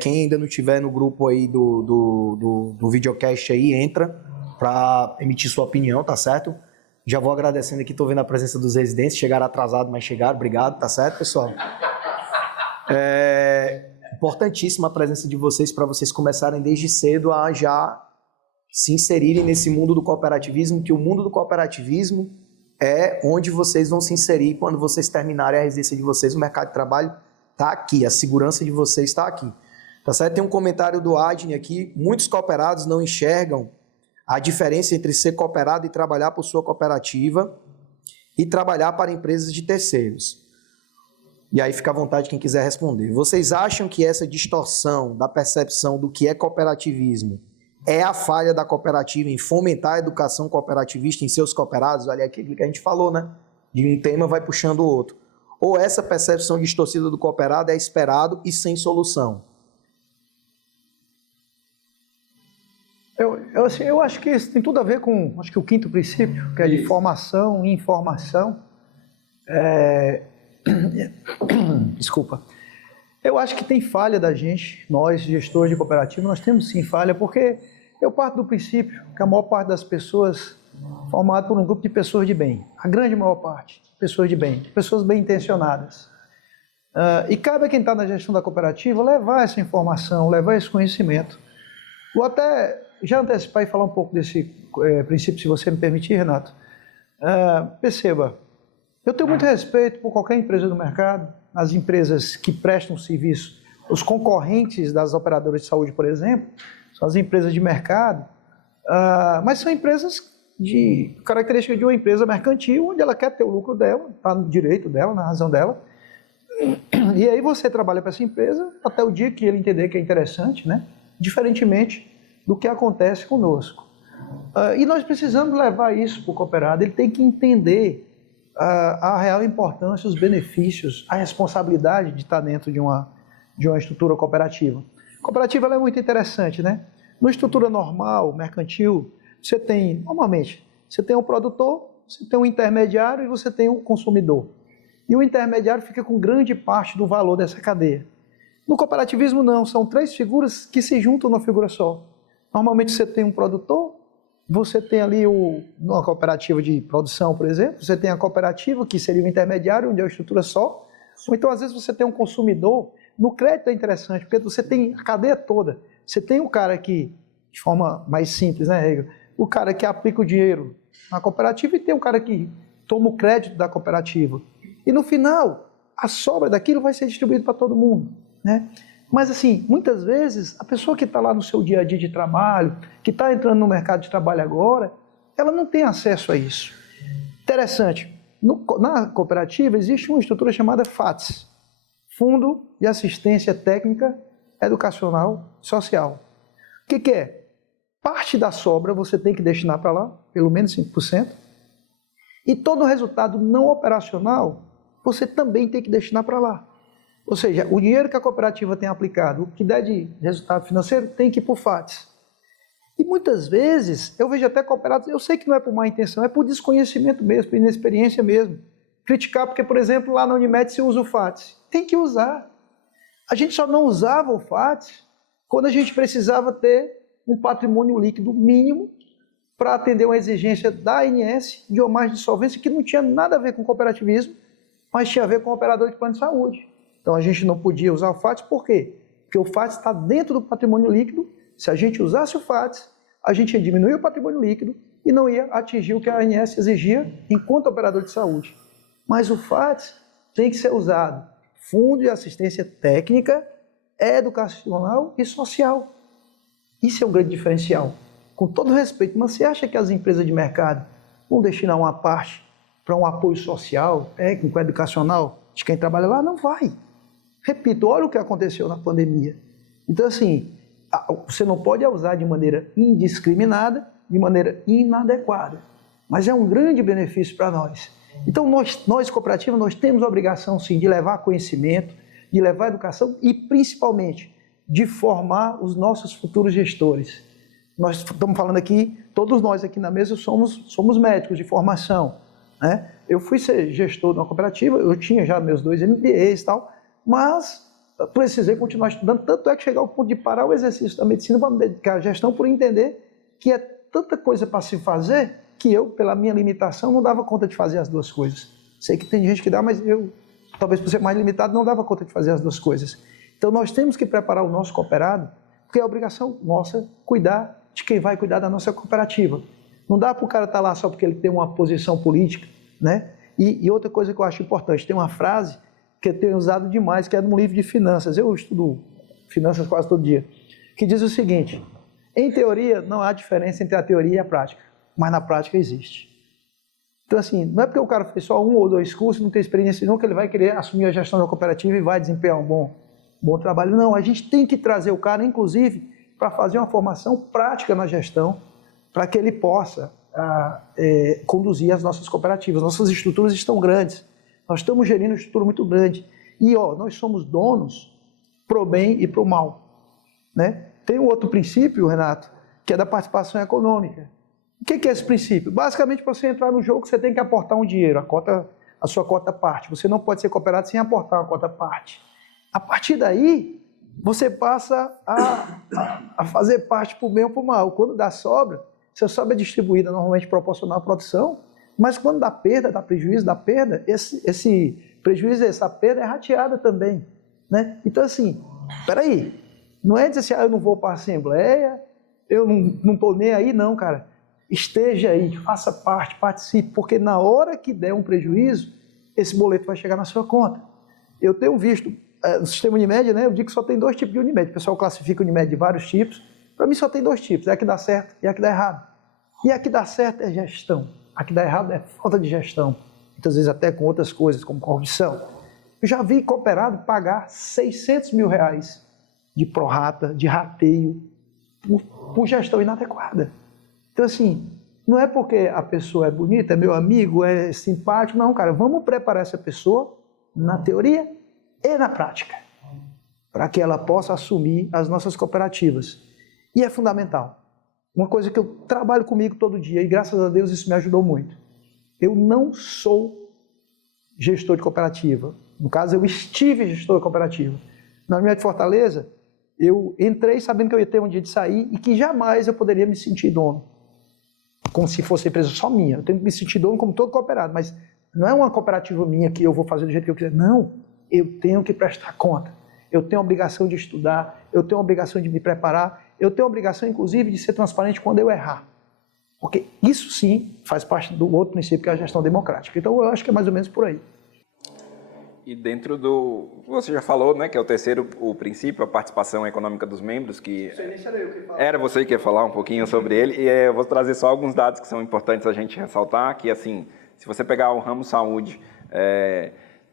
Quem ainda não estiver no grupo aí do videocast aí, entra para emitir sua opinião, tá certo? Já vou agradecendo aqui, tô vendo a presença dos residentes, chegaram atrasados, mas chegaram, obrigado, tá certo, pessoal? Importantíssima a presença de vocês para vocês começarem desde cedo a já se inserirem nesse mundo do cooperativismo, que o mundo do cooperativismo é onde vocês vão se inserir quando vocês terminarem a residência de vocês. O mercado de trabalho está aqui, a segurança de vocês está aqui. Tá certo? Tem um comentário do Adney aqui. Muitos cooperados não enxergam a diferença entre ser cooperado e trabalhar por sua cooperativa e trabalhar para empresas de terceiros. E aí fica à vontade quem quiser responder. Vocês acham que essa distorção da percepção do que é cooperativismo é a falha da cooperativa em fomentar a educação cooperativista em seus cooperados? Olha aquilo que a gente falou, né? De um tema vai puxando o outro. Ou essa percepção distorcida do cooperado é esperado e sem solução? Eu acho que isso tem tudo a ver com, acho que o quinto princípio, que é de formação e informação. Desculpa. Eu acho que tem falha da gente, nós, gestores de cooperativa, nós temos sim falha, porque eu parto do princípio que a maior parte das pessoas é formada por um grupo de pessoas de bem, a grande maior parte, pessoas de bem, pessoas bem intencionadas. E cabe a quem está na gestão da cooperativa levar essa informação, levar esse conhecimento. Vou até já antecipar e falar um pouco desse princípio, se você me permitir, Renato. Perceba, eu tenho muito respeito por qualquer empresa do mercado, as empresas que prestam serviço, os concorrentes das operadoras de saúde, por exemplo, são as empresas de mercado, mas são empresas de característica de uma empresa mercantil, onde ela quer ter o lucro dela, está no direito dela, na razão dela. E aí você trabalha para essa empresa até o dia que ele entender que é interessante, né? Diferentemente do que acontece conosco. E nós precisamos levar isso para o cooperado, ele tem que entender a real importância, os benefícios, a responsabilidade de estar dentro de uma estrutura cooperativa. A cooperativa ela é muito interessante, né? Numa estrutura normal, mercantil, normalmente, você tem um produtor, você tem um intermediário e você tem um consumidor. E o intermediário fica com grande parte do valor dessa cadeia. No cooperativismo não, são três figuras que se juntam numa figura só. Normalmente você tem um produtor, você tem ali uma cooperativa de produção, por exemplo, você tem a cooperativa, que seria o intermediário, onde é uma estrutura só, ou então às vezes você tem um consumidor. No crédito é interessante, porque você tem a cadeia toda. Você tem o cara que, de forma mais simples, né, Rego? O cara que aplica o dinheiro na cooperativa e tem o cara que toma o crédito da cooperativa. E no final, a sobra daquilo vai ser distribuída para todo mundo, né? Mas assim, muitas vezes, a pessoa que está lá no seu dia a dia de trabalho, que está entrando no mercado de trabalho agora, ela não tem acesso a isso. Interessante, na cooperativa existe uma estrutura chamada FATS, Fundo de Assistência Técnica, Educacional e Social. O que é? Parte da sobra você tem que destinar para lá, pelo menos 5%, e todo o resultado não operacional você também tem que destinar para lá. Ou seja, o dinheiro que a cooperativa tem aplicado, o que der de resultado financeiro, tem que ir para o FATS. E muitas vezes, eu vejo até cooperados, eu sei que não é por má intenção, é por desconhecimento mesmo, por inexperiência mesmo. Criticar porque, por exemplo, lá na Unimed se usa o FATS. Tem que usar. A gente só não usava o FATS quando a gente precisava ter um patrimônio líquido mínimo para atender uma exigência da ANS de uma margem de solvência que não tinha nada a ver com cooperativismo, mas tinha a ver com o operador de plano de saúde. Então a gente não podia usar o FATS, por quê? Porque o FATS está dentro do patrimônio líquido. Se a gente usasse o FATS, a gente ia diminuir o patrimônio líquido e não ia atingir o que a ANS exigia enquanto operador de saúde. Mas o FATS tem que ser usado. Fundo de Assistência Técnica, Educacional e Social. Isso é um grande diferencial. Com todo respeito, mas você acha que as empresas de mercado vão destinar uma parte para um apoio social, técnico, educacional de quem trabalha lá? Não vai. Repito, olha o que aconteceu na pandemia. Então, assim, você não pode usar de maneira indiscriminada, de maneira inadequada. Mas é um grande benefício para nós. Então, nós cooperativas, nós temos a obrigação, sim, de levar conhecimento, de levar educação e, principalmente, de formar os nossos futuros gestores. Nós estamos falando aqui, todos nós aqui na mesa somos médicos de formação. né? Eu fui ser gestor de uma cooperativa, eu tinha já meus 2 MBAs e tal, mas precisei continuar estudando, tanto é que chegar ao ponto de parar o exercício da medicina para me dedicar à gestão, por entender que é tanta coisa para se fazer que eu, pela minha limitação, não dava conta de fazer as duas coisas. Sei que tem gente que dá, mas eu, talvez por ser mais limitado, não dava conta de fazer as duas coisas. Então nós temos que preparar o nosso cooperado, porque é obrigação nossa cuidar de quem vai cuidar da nossa cooperativa. Não dá para o cara estar lá só porque ele tem uma posição política, né? E outra coisa que eu acho importante, tem uma frase que eu tenho usado demais, que é num livro de finanças, eu estudo finanças quase todo dia, que diz o seguinte: em teoria não há diferença entre a teoria e a prática, mas na prática existe. Então assim, não é porque o cara fez só 1 ou 2 cursos, não tem experiência nenhuma, que ele vai querer assumir a gestão da cooperativa e vai desempenhar um bom trabalho. Não, a gente tem que trazer o cara, inclusive, para fazer uma formação prática na gestão, para que ele possa conduzir as nossas cooperativas. Nossas estruturas estão grandes, nós estamos gerindo uma estrutura muito grande. E nós somos donos pro bem e pro mal, né? Tem um outro princípio, Renato, que é da participação econômica. O que é esse princípio? Basicamente, para você entrar no jogo, você tem que aportar um dinheiro, a sua cota parte. Você não pode ser cooperado sem aportar uma cota parte. A partir daí, você passa a fazer parte para o bem ou para o mal. Quando dá sobra, essa sobra é distribuída normalmente proporcional à produção, mas quando dá perda, dá prejuízo, dá perda, esse prejuízo, essa perda é rateada também, né? Então assim, peraí, não é dizer assim, eu não vou para a assembleia, eu não estou nem aí, não, cara. Esteja aí, faça parte, participe, porque na hora que der um prejuízo, esse boleto vai chegar na sua conta. Eu tenho visto, no sistema Unimed, né, eu digo que só tem 2 tipos de Unimed, o pessoal classifica o Unimed de vários tipos, para mim só tem 2 tipos, é a que dá certo e a que dá errado. E a que dá certo é gestão, a que dá errado é falta de gestão, muitas vezes até com outras coisas, como corrupção. Eu já vi cooperado pagar R$600 mil de prorata, de rateio, por gestão inadequada. Então assim, não é porque a pessoa é bonita, é meu amigo, é simpático, não, cara, vamos preparar essa pessoa na teoria e na prática, para que ela possa assumir as nossas cooperativas. E é fundamental. Uma coisa que eu trabalho comigo todo dia, e graças a Deus isso me ajudou muito. Eu não sou gestor de cooperativa. No caso, eu estive gestor de cooperativa. Na Unimed de Fortaleza, eu entrei sabendo que eu ia ter um dia de sair e que jamais eu poderia me sentir dono, como se fosse empresa só minha. Eu tenho que me sentir dono como todo cooperado, mas não é uma cooperativa minha que eu vou fazer do jeito que eu quiser. Não, eu tenho que prestar conta. Eu tenho a obrigação de estudar, eu tenho a obrigação de me preparar, eu tenho a obrigação, inclusive, de ser transparente quando eu errar. Porque isso sim faz parte do outro princípio, que é a gestão democrática. Então eu acho que é mais ou menos por aí. E dentro do... Você já falou, né, que é o terceiro princípio, a participação econômica dos membros, que... Era você que ia falar um pouquinho sobre ele, e eu vou trazer só alguns dados que são importantes a gente ressaltar, que assim, se você pegar o ramo saúde,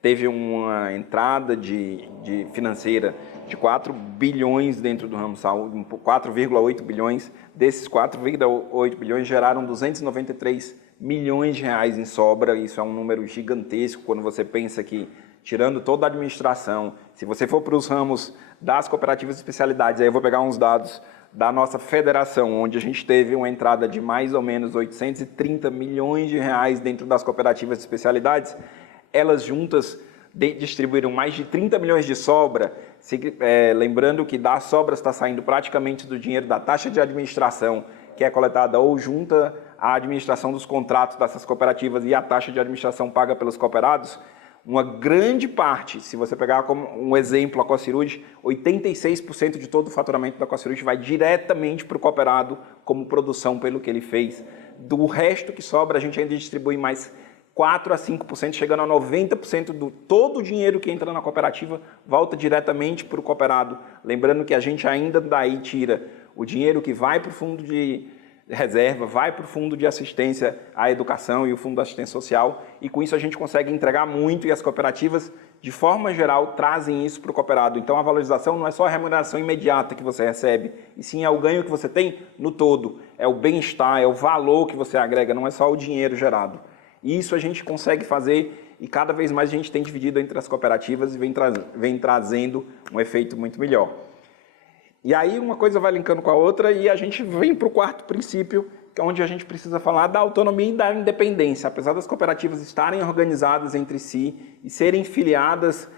teve uma entrada de financeira de 4 bilhões dentro do ramo saúde, 4,8 bilhões. Desses 4,8 bilhões geraram 293 milhões de reais em sobra. Isso é um número gigantesco quando você pensa que, tirando toda a administração, se você for para os ramos das cooperativas de especialidades, aí eu vou pegar uns dados da nossa federação, onde a gente teve uma entrada de mais ou menos 830 milhões de reais dentro das cooperativas de especialidades, elas juntas distribuíram mais de 30 milhões de sobra, lembrando que das sobras está saindo praticamente do dinheiro da taxa de administração, que é coletada ou junta à administração dos contratos dessas cooperativas e a taxa de administração paga pelos cooperados. Uma grande parte, se você pegar como um exemplo a Cossirud, 86% de todo o faturamento da Cossirud vai diretamente para o cooperado como produção pelo que ele fez. Do resto que sobra, a gente ainda distribui mais 4 a 5%, chegando a 90% do todo o dinheiro que entra na cooperativa volta diretamente para o cooperado. Lembrando que a gente ainda daí tira o dinheiro que vai para o fundo de reserva, vai para o fundo de assistência à educação e o fundo de assistência social, e com isso a gente consegue entregar muito, e as cooperativas, de forma geral, trazem isso para o cooperado. Então a valorização não é só a remuneração imediata que você recebe, e sim é o ganho que você tem no todo, é o bem-estar, é o valor que você agrega, não é só o dinheiro gerado. E isso a gente consegue fazer, e cada vez mais a gente tem dividido entre as cooperativas e vem trazendo um efeito muito melhor. E aí uma coisa vai linkando com a outra e a gente vem para o quarto princípio, onde a gente precisa falar da autonomia e da independência. Apesar das cooperativas estarem organizadas entre si e serem filiadas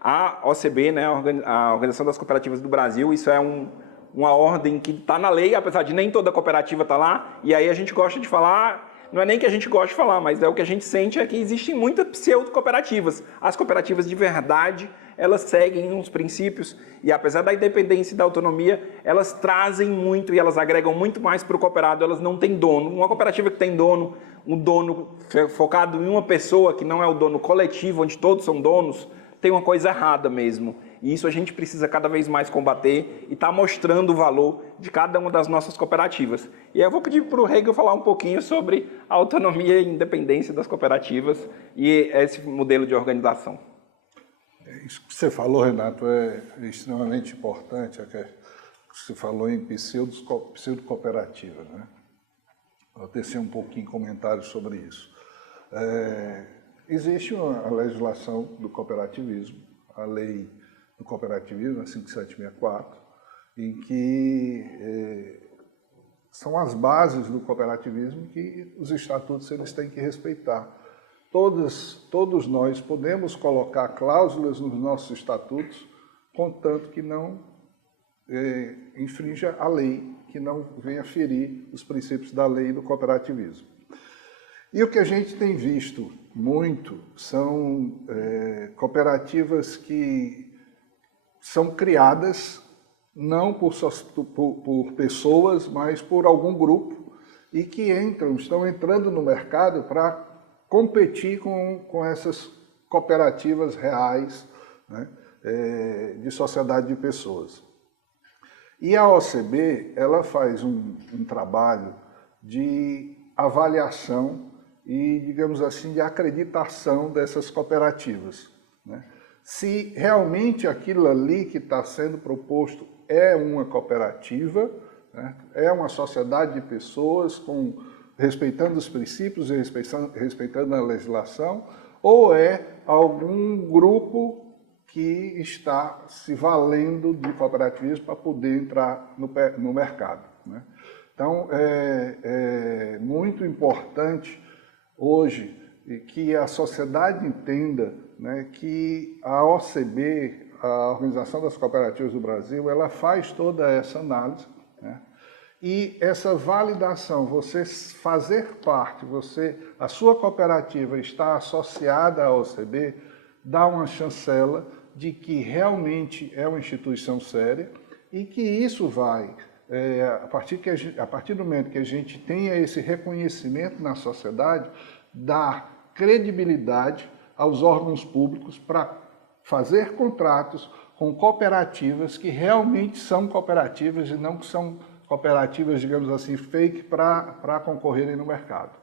à OCB, né, a Organização das Cooperativas do Brasil, isso é uma ordem que está na lei, apesar de nem toda cooperativa está lá, e aí a gente gosta de falar, não é nem que a gente gosta de falar, mas é o que a gente sente é que existem muitas pseudo-cooperativas. As cooperativas de verdade, elas seguem uns princípios e apesar da independência e da autonomia, elas trazem muito e elas agregam muito mais para o cooperado, elas não têm dono. Uma cooperativa que tem dono, um dono focado em uma pessoa, que não é o dono coletivo, onde todos são donos, tem uma coisa errada mesmo. E isso a gente precisa cada vez mais combater e está mostrando o valor de cada uma das nossas cooperativas. E eu vou pedir para o Hegel falar um pouquinho sobre a autonomia e independência das cooperativas e esse modelo de organização. Isso que você falou, Renato, é extremamente importante. Você falou em pseudo-cooperativa, né? Vou tecer um pouquinho comentário sobre isso. Existe a legislação do cooperativismo, a lei do cooperativismo, a 5764, em que são as bases do cooperativismo que os estatutos eles têm que respeitar. Todos nós podemos colocar cláusulas nos nossos estatutos, contanto que não infrinja a lei, que não venha ferir os princípios da lei do cooperativismo. E o que a gente tem visto muito são cooperativas que são criadas não por pessoas, mas por algum grupo e que estão entrando no mercado para competir com essas cooperativas reais, né, de sociedade de pessoas. E a OCB, ela faz um trabalho de avaliação e, digamos assim, de acreditação dessas cooperativas, né? Se realmente aquilo ali que está sendo proposto é uma cooperativa, né, é uma sociedade de pessoas respeitando os princípios e respeitando a legislação, ou é algum grupo que está se valendo de cooperativismo para poder entrar no mercado, né? Então, é muito importante hoje que a sociedade entenda, né, que a OCB, a Organização das Cooperativas do Brasil, ela faz toda essa análise, né, e essa validação, você fazer parte, a sua cooperativa está associada à OCB, dá uma chancela de que realmente é uma instituição séria e que isso vai, a partir do momento que a gente tenha esse reconhecimento na sociedade, dar credibilidade aos órgãos públicos para fazer contratos com cooperativas que realmente são cooperativas e não que são cooperativas, digamos assim, fake para concorrerem no mercado.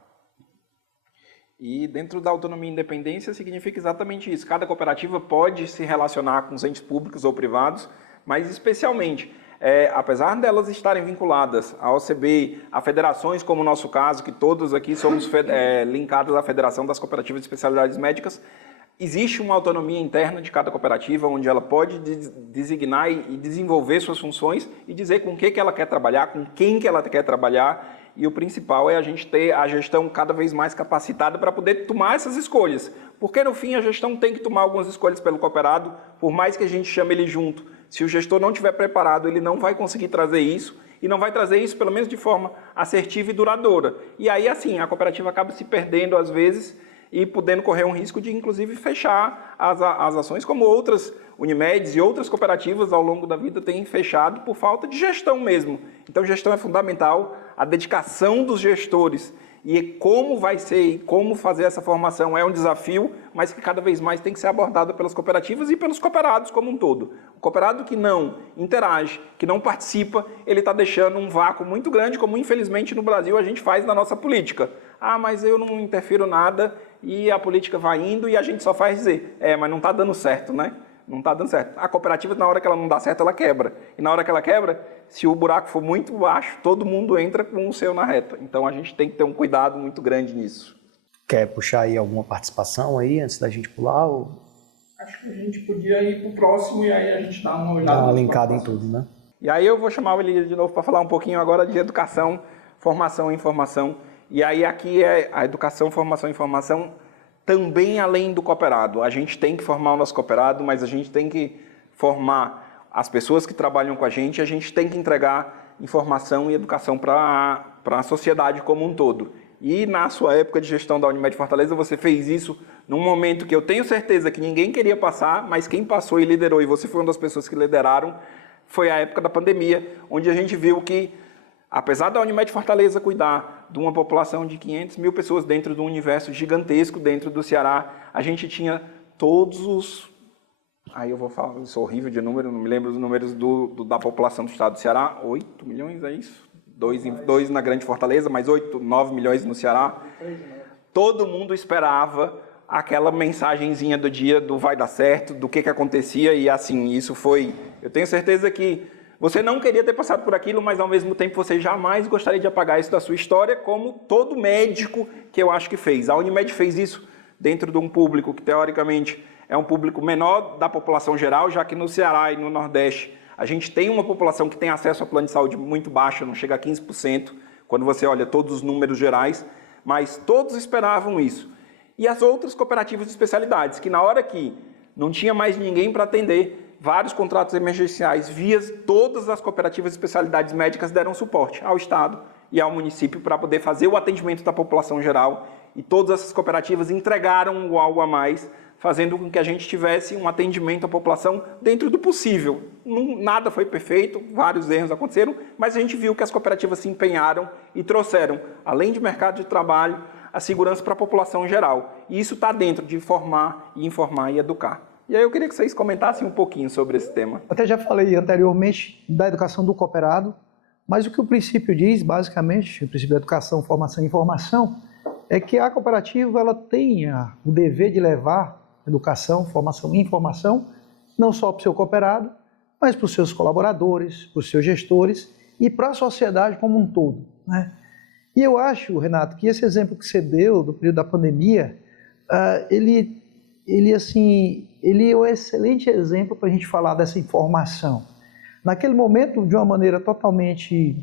E dentro da autonomia e independência significa exatamente isso. Cada cooperativa pode se relacionar com os entes públicos ou privados, mas especialmente, apesar delas estarem vinculadas à OCB, a federações como o nosso caso, que todos aqui somos linkados à Federação das Cooperativas de Especialidades Médicas, existe uma autonomia interna de cada cooperativa, onde ela pode designar e desenvolver suas funções e dizer com o que ela quer trabalhar, com quem que ela quer trabalhar. E o principal é a gente ter a gestão cada vez mais capacitada para poder tomar essas escolhas. Porque, no fim, a gestão tem que tomar algumas escolhas pelo cooperado, por mais que a gente chame ele junto. Se o gestor não estiver preparado, ele não vai conseguir trazer isso, e não vai trazer isso, pelo menos de forma assertiva e duradoura. E aí, assim, a cooperativa acaba se perdendo, às vezes, e podendo correr um risco de, inclusive, fechar as ações, como outras Unimeds e outras cooperativas ao longo da vida têm fechado por falta de gestão mesmo. Então, gestão é fundamental, a dedicação dos gestores e como vai ser e como fazer essa formação é um desafio, mas que cada vez mais tem que ser abordado pelas cooperativas e pelos cooperados como um todo. O cooperado que não interage, que não participa, ele está deixando um vácuo muito grande, como infelizmente no Brasil a gente faz na nossa política. Ah, mas eu não interfiro nada e a política vai indo e a gente só faz dizer, mas não está dando certo, né? Não está dando certo. A cooperativa, na hora que ela não dá certo, ela quebra. E na hora que ela quebra, se o buraco for muito baixo, todo mundo entra com o seu na reta. Então a gente tem que ter um cuidado muito grande nisso. Quer puxar aí alguma participação aí antes da gente pular? Ou... Acho que a gente podia ir para o próximo e aí a gente dá uma olhada. Dá uma linkada em tudo, né? E aí eu vou chamar o Elias de novo para falar um pouquinho agora de educação. formação e informação. E aí aqui é a educação, formação e informação também além do cooperado. A gente tem que formar o nosso cooperado, mas a gente tem que formar as pessoas que trabalham com a gente tem que entregar informação e educação para a sociedade como um todo. E na sua época de gestão da Unimed Fortaleza, você fez isso num momento que eu tenho certeza que ninguém queria passar, mas quem passou e liderou, e você foi uma das pessoas que lideraram, foi a época da pandemia, onde a gente viu que, apesar da Unimed Fortaleza cuidar de uma população de 500 mil pessoas dentro de um universo gigantesco dentro do Ceará, a gente tinha todos os... Aí eu vou falar, eu sou horrível de número, não me lembro os números da população do estado do Ceará. 8 milhões, é isso? 2 na Grande Fortaleza, mais 8, 9 milhões no Ceará. Todo mundo esperava aquela mensagenzinha do dia do vai dar certo, do que acontecia, e assim, isso foi... Eu tenho certeza que você não queria ter passado por aquilo, mas ao mesmo tempo você jamais gostaria de apagar isso da sua história, como todo médico que eu acho que fez. A Unimed fez isso dentro de um público que, teoricamente, é um público menor da população geral, já que no Ceará e no Nordeste a gente tem uma população que tem acesso a plano de saúde muito baixo, não chega a 15%, quando você olha todos os números gerais, mas todos esperavam isso. E as outras cooperativas de especialidades, que na hora que não tinha mais ninguém para atender, vários contratos emergenciais, todas as cooperativas de especialidades médicas deram suporte ao Estado e ao município para poder fazer o atendimento da população geral, e todas essas cooperativas entregaram algo a mais, fazendo com que a gente tivesse um atendimento à população dentro do possível. Nada foi perfeito, vários erros aconteceram, mas a gente viu que as cooperativas se empenharam e trouxeram, além de mercado de trabalho, a segurança para a população geral. E isso está dentro de formar, e informar e educar. E aí eu queria que vocês comentassem um pouquinho sobre esse tema. Até já falei anteriormente da educação do cooperado, mas o que o princípio diz, basicamente, o princípio da educação, formação e informação, é que a cooperativa ela tenha o dever de levar educação, formação e informação, não só para o seu cooperado, mas para os seus colaboradores, para os seus gestores e para a sociedade como um todo, né? E eu acho, Renato, que esse exemplo que você deu do período da pandemia, ele é um excelente exemplo para a gente falar dessa informação. Naquele momento, de uma maneira totalmente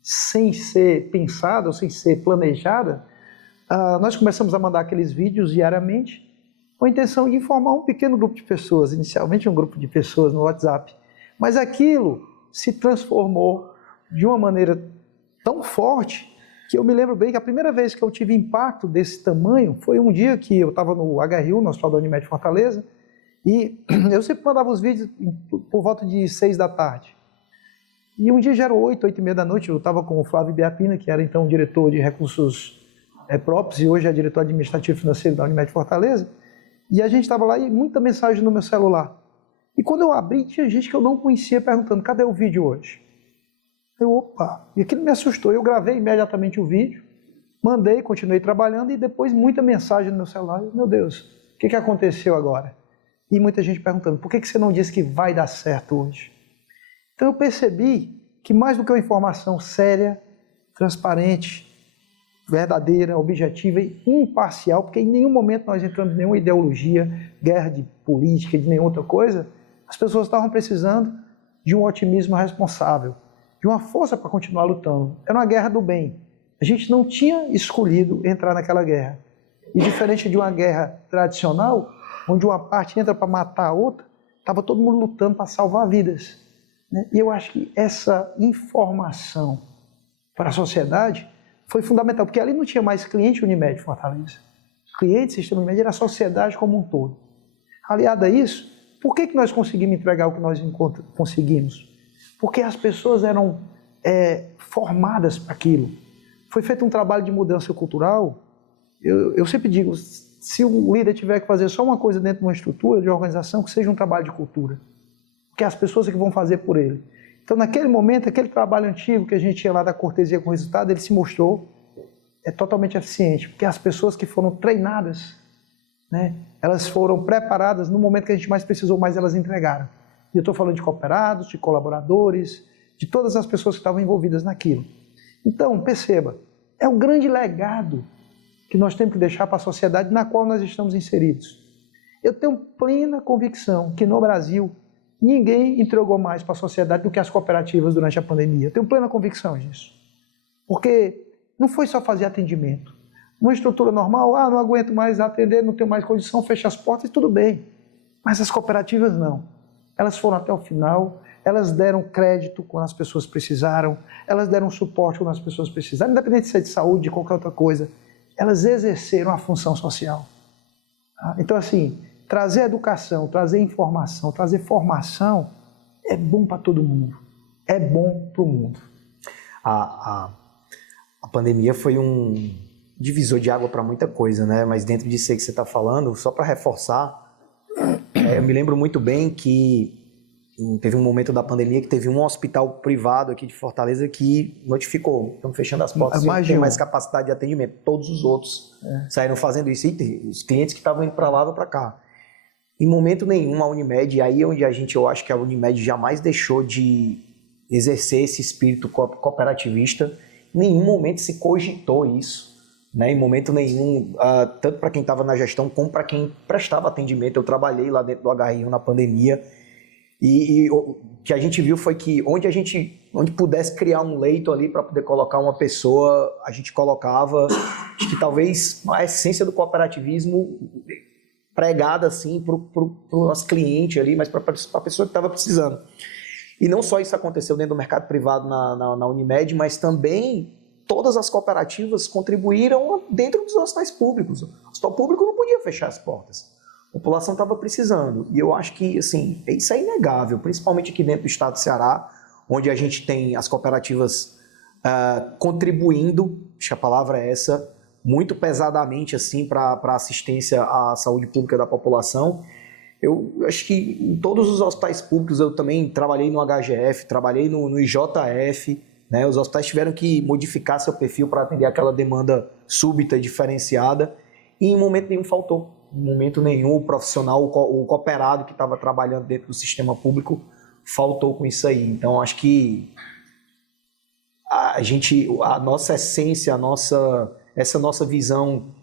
sem ser pensada ou sem ser planejada, nós começamos a mandar aqueles vídeos diariamente com a intenção de informar um pequeno grupo de pessoas, inicialmente um grupo de pessoas no WhatsApp. Mas aquilo se transformou de uma maneira tão forte que eu me lembro bem que a primeira vez que eu tive impacto desse tamanho foi um dia que eu estava no HRU, no Hospital da Unimed Fortaleza, e eu sempre mandava os vídeos por volta de 6 da tarde. E um dia já eram 8, 8 e meia da noite, eu estava com o Flávio Biapina, que era então diretor de recursos próprios e hoje é diretor administrativo financeiro da Unimed Fortaleza, e a gente estava lá e muita mensagem no meu celular. E quando eu abri, tinha gente que eu não conhecia perguntando, cadê o vídeo hoje? Opa! E aquilo me assustou. Eu gravei imediatamente o vídeo, mandei, continuei trabalhando e depois muita mensagem no meu celular. Meu Deus, o que aconteceu agora? E muita gente perguntando, por que você não disse que vai dar certo hoje? Então eu percebi que mais do que uma informação séria, transparente, verdadeira, objetiva e imparcial, porque em nenhum momento nós entramos em nenhuma ideologia, guerra de política, de nenhuma outra coisa, as pessoas estavam precisando de um otimismo responsável, de uma força para continuar lutando. Era uma guerra do bem. A gente não tinha escolhido entrar naquela guerra. E diferente de uma guerra tradicional, onde uma parte entra para matar a outra, estava todo mundo lutando para salvar vidas, né? E eu acho que essa informação para a sociedade foi fundamental, porque ali não tinha mais cliente Unimed Fortaleza. Cliente Sistema Unimed era a sociedade como um todo. Aliado a isso, por que nós conseguimos entregar o que nós conseguimos? Porque as pessoas eram formadas para aquilo. Foi feito um trabalho de mudança cultural. Eu sempre digo, se o líder tiver que fazer só uma coisa dentro de uma estrutura de organização, que seja um trabalho de cultura. Porque as pessoas é que vão fazer por ele. Então, naquele momento, aquele trabalho antigo que a gente tinha lá da cortesia com resultado, ele se mostrou totalmente eficiente, porque as pessoas que foram treinadas, né, elas foram preparadas no momento que a gente mais precisou, mais elas entregaram. E eu estou falando de cooperados, de colaboradores, de todas as pessoas que estavam envolvidas naquilo. Então, perceba, é um grande legado que nós temos que deixar para a sociedade na qual nós estamos inseridos. Eu tenho plena convicção que no Brasil ninguém entregou mais para a sociedade do que as cooperativas durante a pandemia. Eu tenho plena convicção disso. Porque não foi só fazer atendimento. Uma estrutura normal, não aguento mais atender, não tenho mais condição, fecha as portas e tudo bem. Mas as cooperativas não. Elas foram até o final, elas deram crédito quando as pessoas precisaram, elas deram suporte quando as pessoas precisaram, independente de ser de saúde, de qualquer outra coisa. Elas exerceram a função social. Então, assim, trazer educação, trazer informação, trazer formação é bom para todo mundo. É bom para o mundo. A pandemia foi um divisor de água para muita coisa, né? Mas dentro disso aí que você está falando, só para reforçar, eu me lembro muito bem que teve um momento da pandemia que teve um hospital privado aqui de Fortaleza que notificou, estamos fechando as portas, não tem mais capacidade de atendimento. Todos os outros saíram fazendo isso, e os clientes que estavam indo para lá ou para cá. Em momento nenhum a Unimed, aí é onde eu acho que a Unimed jamais deixou de exercer esse espírito cooperativista, em nenhum momento se cogitou isso. Né, em momento nenhum, tanto para quem estava na gestão como para quem prestava atendimento. Eu trabalhei lá dentro do HR na pandemia e o que a gente viu foi que onde pudesse criar um leito ali para poder colocar uma pessoa, a gente colocava. Acho que talvez a essência do cooperativismo pregada assim para o nosso cliente ali, mas para a pessoa que estava precisando. E não só isso aconteceu dentro do mercado privado na Unimed, mas também todas as cooperativas contribuíram dentro dos hospitais públicos. O hospital público não podia fechar as portas. A população estava precisando. E eu acho que assim, isso é inegável, principalmente aqui dentro do estado do Ceará, onde a gente tem as cooperativas contribuindo, acho que a palavra é essa, muito pesadamente assim, para a assistência à saúde pública da população. Eu acho que em todos os hospitais públicos, eu também trabalhei no HGF, trabalhei no IJF, né? Os hospitais tiveram que modificar seu perfil para atender aquela demanda súbita e diferenciada, e em momento nenhum faltou. Em momento nenhum o profissional, o cooperado que estava trabalhando dentro do sistema público faltou com isso aí. Então acho que a nossa essência, essa nossa visão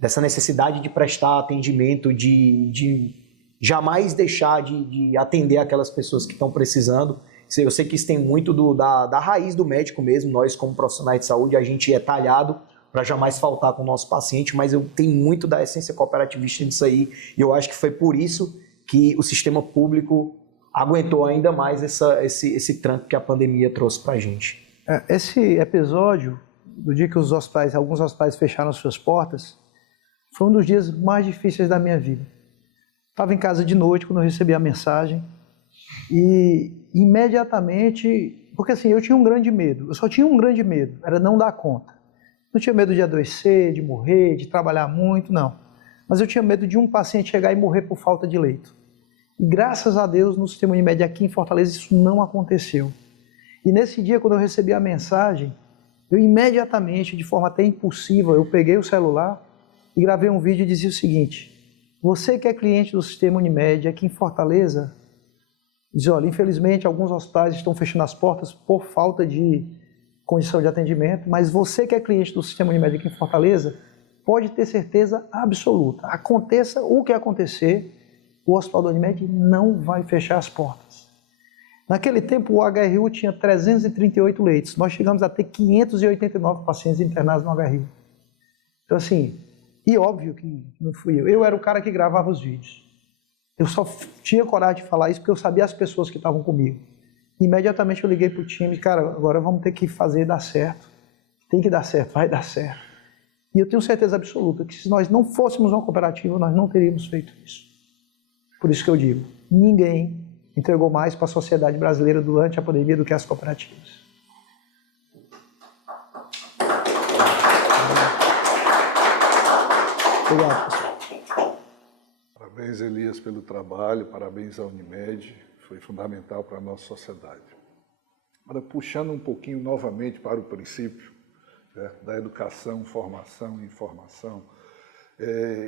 dessa necessidade de prestar atendimento, de jamais deixar de atender aquelas pessoas que estão precisando. Eu sei que isso tem muito da raiz do médico mesmo. Nós, como profissionais de saúde, a gente é talhado para jamais faltar com o nosso paciente, mas eu tenho muito da essência cooperativista nisso aí, e eu acho que foi por isso que o sistema público aguentou ainda mais esse tranco que a pandemia trouxe para a gente. Esse episódio, do dia que alguns hospitais fecharam suas portas, foi um dos dias mais difíceis da minha vida. Estava em casa de noite quando eu recebi a mensagem, e imediatamente, porque assim, eu tinha um grande medo, eu só tinha um grande medo, era não dar conta. Não tinha medo de adoecer, de morrer, de trabalhar muito, não. Mas eu tinha medo de um paciente chegar e morrer por falta de leito. E graças a Deus, no sistema Unimed aqui em Fortaleza, isso não aconteceu. E nesse dia, quando eu recebi a mensagem, eu imediatamente, de forma até impulsiva, eu peguei o celular e gravei um vídeo e dizia o seguinte: você que é cliente do sistema Unimed aqui em Fortaleza, diz, olha, infelizmente alguns hospitais estão fechando as portas por falta de condição de atendimento, mas você que é cliente do sistema Unimed aqui em Fortaleza, pode ter certeza absoluta. Aconteça o que acontecer, o Hospital do Unimed não vai fechar as portas. Naquele tempo, o HRU tinha 338 leitos. Nós chegamos a ter 589 pacientes internados no HRU. Então, assim, e óbvio que não fui eu. Eu era o cara que gravava os vídeos. Eu só tinha coragem de falar isso porque eu sabia as pessoas que estavam comigo. Imediatamente eu liguei para o time, cara, agora vamos ter que fazer dar certo. Tem que dar certo, vai dar certo. E eu tenho certeza absoluta que se nós não fôssemos uma cooperativa, nós não teríamos feito isso. Por isso que eu digo, ninguém entregou mais para a sociedade brasileira durante a pandemia do que as cooperativas. Obrigado, pessoal. Parabéns, Elias, pelo trabalho, parabéns à Unimed, foi fundamental para a nossa sociedade. Agora, puxando um pouquinho novamente para o princípio, certo? Da educação, formação e informação,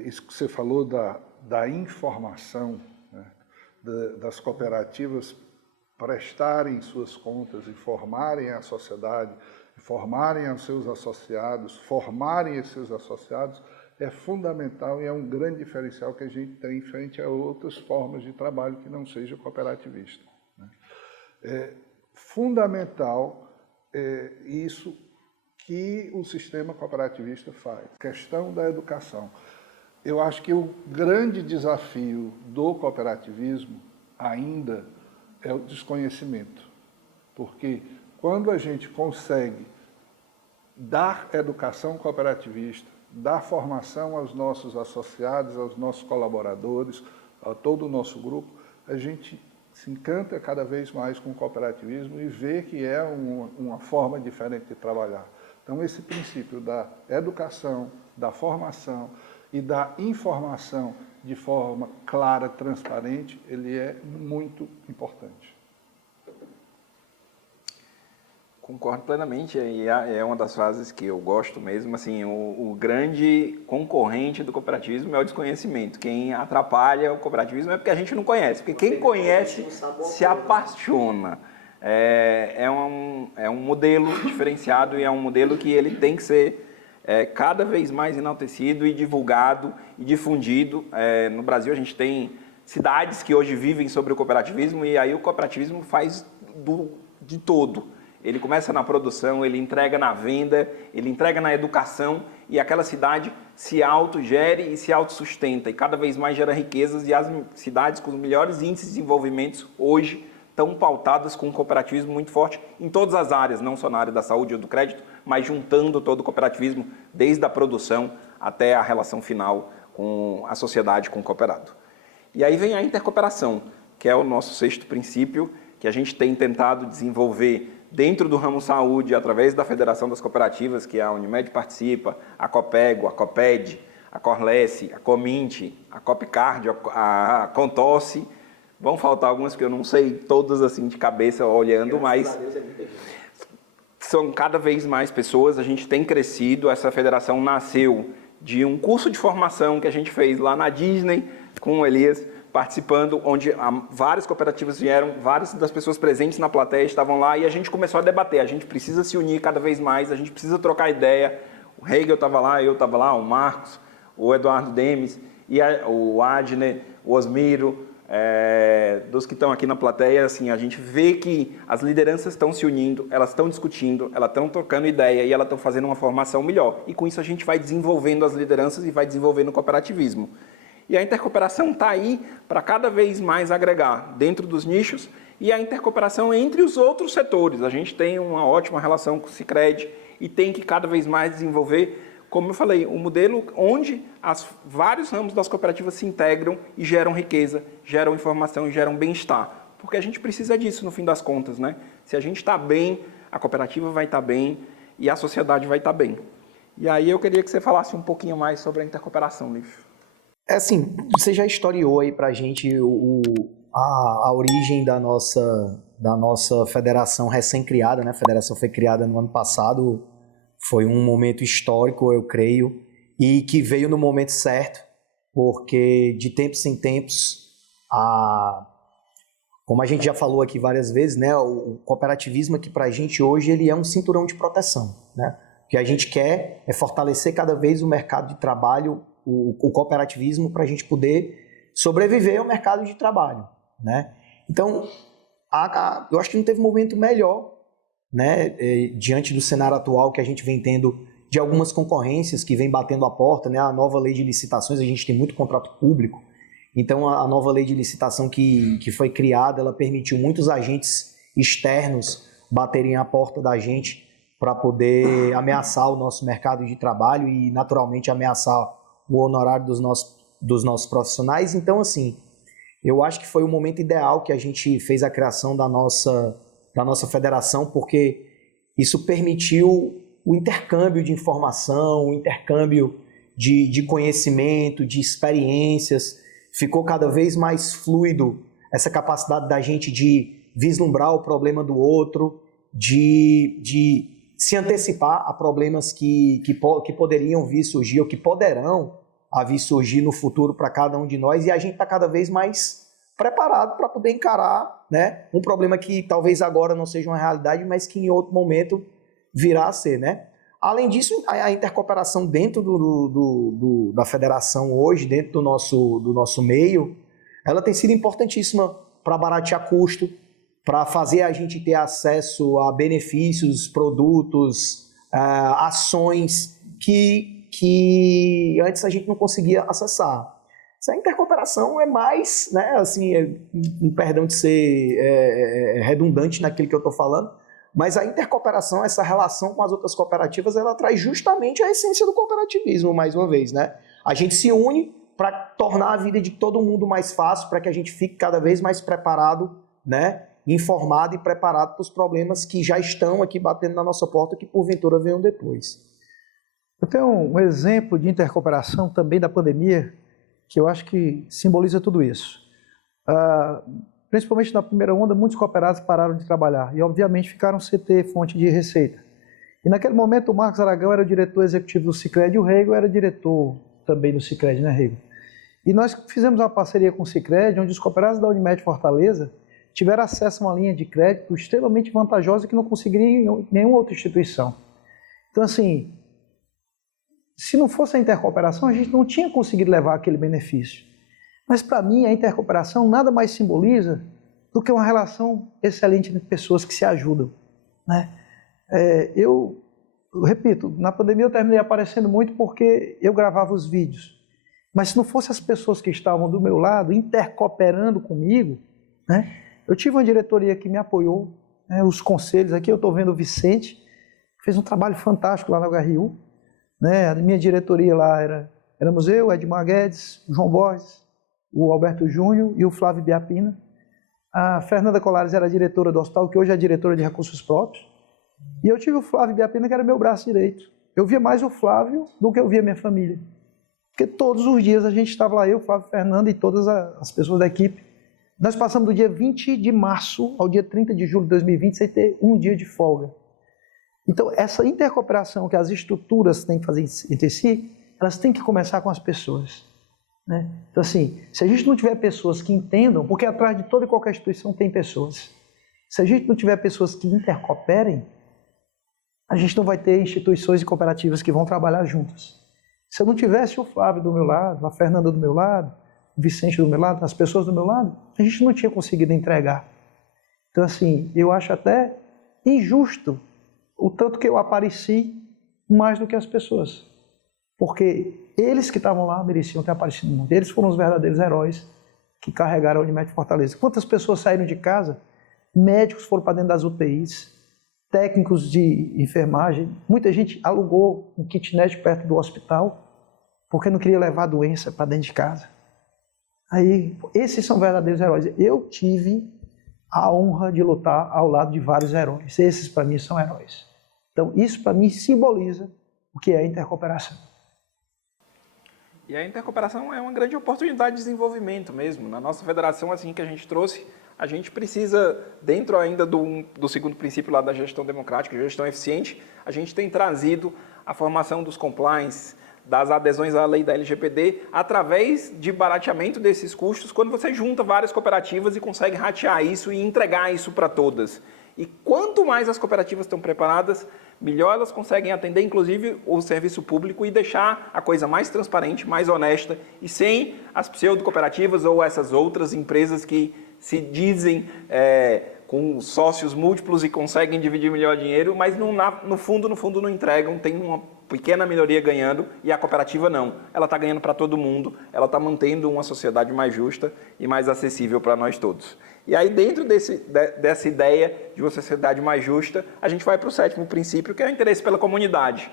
isso que você falou da informação, né? Das cooperativas prestarem suas contas, informarem a sociedade, informarem os seus associados, formarem esses seus associados, é fundamental e é um grande diferencial que a gente tem frente a outras formas de trabalho que não seja cooperativista. Né? É fundamental isso que o sistema cooperativista faz. Questão da educação. Eu acho que o grande desafio do cooperativismo ainda é o desconhecimento. Porque quando a gente consegue dar educação cooperativista, dar formação aos nossos associados, aos nossos colaboradores, a todo o nosso grupo, a gente se encanta cada vez mais com o cooperativismo e vê que é uma forma diferente de trabalhar. Então, esse princípio da educação, da formação e da informação de forma clara, transparente, ele é muito importante. Concordo plenamente, e é uma das frases que eu gosto mesmo, assim, o grande concorrente do cooperativismo é o desconhecimento. Quem atrapalha o cooperativismo é porque a gente não conhece, porque quem conhece se apaixona. É um modelo diferenciado e é um modelo que ele tem que ser cada vez mais enaltecido e divulgado e difundido. No Brasil a gente tem cidades que hoje vivem sobre o cooperativismo e aí o cooperativismo faz de todo. Ele começa na produção, ele entrega na venda, ele entrega na educação e aquela cidade se autogere e se autossustenta e cada vez mais gera riquezas e as cidades com os melhores índices de desenvolvimento hoje estão pautadas com um cooperativismo muito forte em todas as áreas, não só na área da saúde ou do crédito, mas juntando todo o cooperativismo desde a produção até a relação final com a sociedade, com o cooperado. E aí vem a intercooperação, que é o nosso sexto princípio, que a gente tem tentado desenvolver dentro do ramo saúde, através da Federação das Cooperativas, que a Unimed participa, a Copego, a Coped, a Corlesse, a Comint, a Copcard, a Contosse. Vão faltar algumas que eu não sei todas assim de cabeça olhando, mas são cada vez mais pessoas, a gente tem crescido, essa federação nasceu de um curso de formação que a gente fez lá na Disney com o Elias, participando, onde várias cooperativas vieram, várias das pessoas presentes na plateia estavam lá e a gente começou a debater, a gente precisa se unir cada vez mais, a gente precisa trocar ideia. O Hegel estava lá, eu estava lá, o Marcos, o Eduardo Demes, e o Adner, o Osmiro, dos que estão aqui na plateia, assim, a gente vê que as lideranças estão se unindo, elas estão discutindo, elas estão trocando ideia e elas estão fazendo uma formação melhor. E com isso a gente vai desenvolvendo as lideranças e vai desenvolvendo o cooperativismo. E a intercooperação está aí para cada vez mais agregar dentro dos nichos e a intercooperação entre os outros setores. A gente tem uma ótima relação com o Sicredi e tem que cada vez mais desenvolver, como eu falei, um modelo onde vários ramos das cooperativas se integram e geram riqueza, geram informação e geram bem-estar. Porque a gente precisa disso no fim das contas, né? Se a gente está bem, a cooperativa vai estar bem e a sociedade vai estar bem. E aí eu queria que você falasse um pouquinho mais sobre a intercooperação, Lívio. Assim, você já historiou aí pra gente a origem da nossa federação recém-criada, né? A federação foi criada no ano passado, foi um momento histórico, eu creio, e que veio no momento certo, porque de tempos em tempos, como a gente já falou aqui várias vezes, né? O cooperativismo aqui pra gente hoje, ele é um cinturão de proteção, né? O que a gente quer é fortalecer cada vez o mercado de trabalho, o cooperativismo, para a gente poder sobreviver ao mercado de trabalho, né? Então, eu acho que não teve momento melhor, né, diante do cenário atual que a gente vem tendo de algumas concorrências que vem batendo a porta, né? A nova lei de licitações, a gente tem muito contrato público, então a nova lei de licitação que foi criada, ela permitiu muitos agentes externos baterem a porta da gente para poder ameaçar o nosso mercado de trabalho e, naturalmente, ameaçar o honorário dos nossos profissionais. Então, assim, eu acho que foi o momento ideal que a gente fez a criação da nossa federação, porque isso permitiu o intercâmbio de informação, o intercâmbio de conhecimento, de experiências. Ficou cada vez mais fluido essa capacidade da gente de vislumbrar o problema do outro, de se antecipar a problemas que poderiam vir surgir ou que poderão vir surgir no futuro para cada um de nós, e a gente está cada vez mais preparado para poder encarar, né, um problema que talvez agora não seja uma realidade, mas que em outro momento virá a ser, né? Além disso, a intercooperação dentro da federação hoje, dentro do nosso meio, ela tem sido importantíssima para baratear custo, para fazer a gente ter acesso a benefícios, produtos, ações que antes a gente não conseguia acessar. Essa intercooperação é mais, né, assim, perdão de ser redundante naquilo que eu estou falando, mas a intercooperação, essa relação com as outras cooperativas, ela traz justamente a essência do cooperativismo, mais uma vez, né? A gente se une para tornar a vida de todo mundo mais fácil, para que a gente fique cada vez mais preparado, né, informado e preparado para os problemas que já estão aqui batendo na nossa porta, que porventura venham depois. Eu tenho um exemplo de intercooperação também da pandemia, que eu acho que simboliza tudo isso. Principalmente na primeira onda, muitos cooperados pararam de trabalhar e, obviamente, ficaram sem ter fonte de receita. E naquele momento, o Marcos Aragão era o diretor executivo do Sicredi e o Rego era diretor também do Sicredi, né, Rego? E nós fizemos uma parceria com o Sicredi, onde os cooperados da Unimed Fortaleza tiveram acesso a uma linha de crédito extremamente vantajosa que não conseguiria em nenhuma outra instituição. Então, assim, se não fosse a intercooperação, a gente não tinha conseguido levar aquele benefício. Mas, para mim, a intercooperação nada mais simboliza do que uma relação excelente entre pessoas que se ajudam, né? Eu repito, na pandemia eu terminei aparecendo muito porque eu gravava os vídeos. Mas se não fosse as pessoas que estavam do meu lado, intercooperando comigo, né? Eu tive uma diretoria que me apoiou, né? Os conselhos, aqui eu estou vendo o Vicente, que fez um trabalho fantástico lá na HRU, né? A minha diretoria lá éramos eu, Edmar Guedes, o João Borges, o Alberto Júnior e o Flávio Biapina. A Fernanda Colares era a diretora do hospital, que hoje é a diretora de recursos próprios. E eu tive o Flávio Biapina, que era meu braço direito. Eu via mais o Flávio do que eu via minha família. Porque todos os dias a gente estava lá, eu, Flávio, Fernanda e todas as pessoas da equipe. Nós passamos do dia 20 de março ao dia 30 de julho de 2020 sem ter um dia de folga. Então, essa intercooperação que as estruturas têm que fazer entre si, elas têm que começar com as pessoas, né? Então, assim, se a gente não tiver pessoas que entendam, porque atrás de toda e qualquer instituição tem pessoas. Se a gente não tiver pessoas que intercooperem, a gente não vai ter instituições e cooperativas que vão trabalhar juntas. Se eu não tivesse o Flávio do meu lado, a Fernanda do meu lado, o Vicente do meu lado, as pessoas do meu lado, a gente não tinha conseguido entregar. Então, assim, eu acho até injusto o tanto que eu apareci mais do que as pessoas. Porque eles que estavam lá mereciam ter aparecido muito. Eles foram os verdadeiros heróis que carregaram a Unimed Fortaleza. Quantas pessoas saíram de casa? Médicos foram para dentro das UTIs, técnicos de enfermagem. Muita gente alugou um kitnet perto do hospital porque não queria levar a doença para dentro de casa. Aí, esses são verdadeiros heróis. Eu tive a honra de lutar ao lado de vários heróis. Esses, para mim, são heróis. Então, isso, para mim, simboliza o que é a intercooperação. E a intercooperação é uma grande oportunidade de desenvolvimento mesmo. Na nossa federação, assim que a gente trouxe, a gente precisa, dentro ainda do segundo princípio lá da gestão democrática, gestão eficiente, a gente tem trazido a formação dos compliance, das adesões à lei da LGPD, através de barateamento desses custos, quando você junta várias cooperativas e consegue ratear isso e entregar isso para todas. E quanto mais as cooperativas estão preparadas, melhor elas conseguem atender, inclusive, o serviço público e deixar a coisa mais transparente, mais honesta e sem as pseudo-cooperativas ou essas outras empresas que se dizem com sócios múltiplos e conseguem dividir melhor dinheiro, mas no fundo não entregam, tem uma pequena minoria ganhando e a cooperativa não. Ela está ganhando para todo mundo, ela está mantendo uma sociedade mais justa e mais acessível para nós todos. E aí, dentro dessa ideia de uma sociedade mais justa, a gente vai para o sétimo princípio, que é o interesse pela comunidade.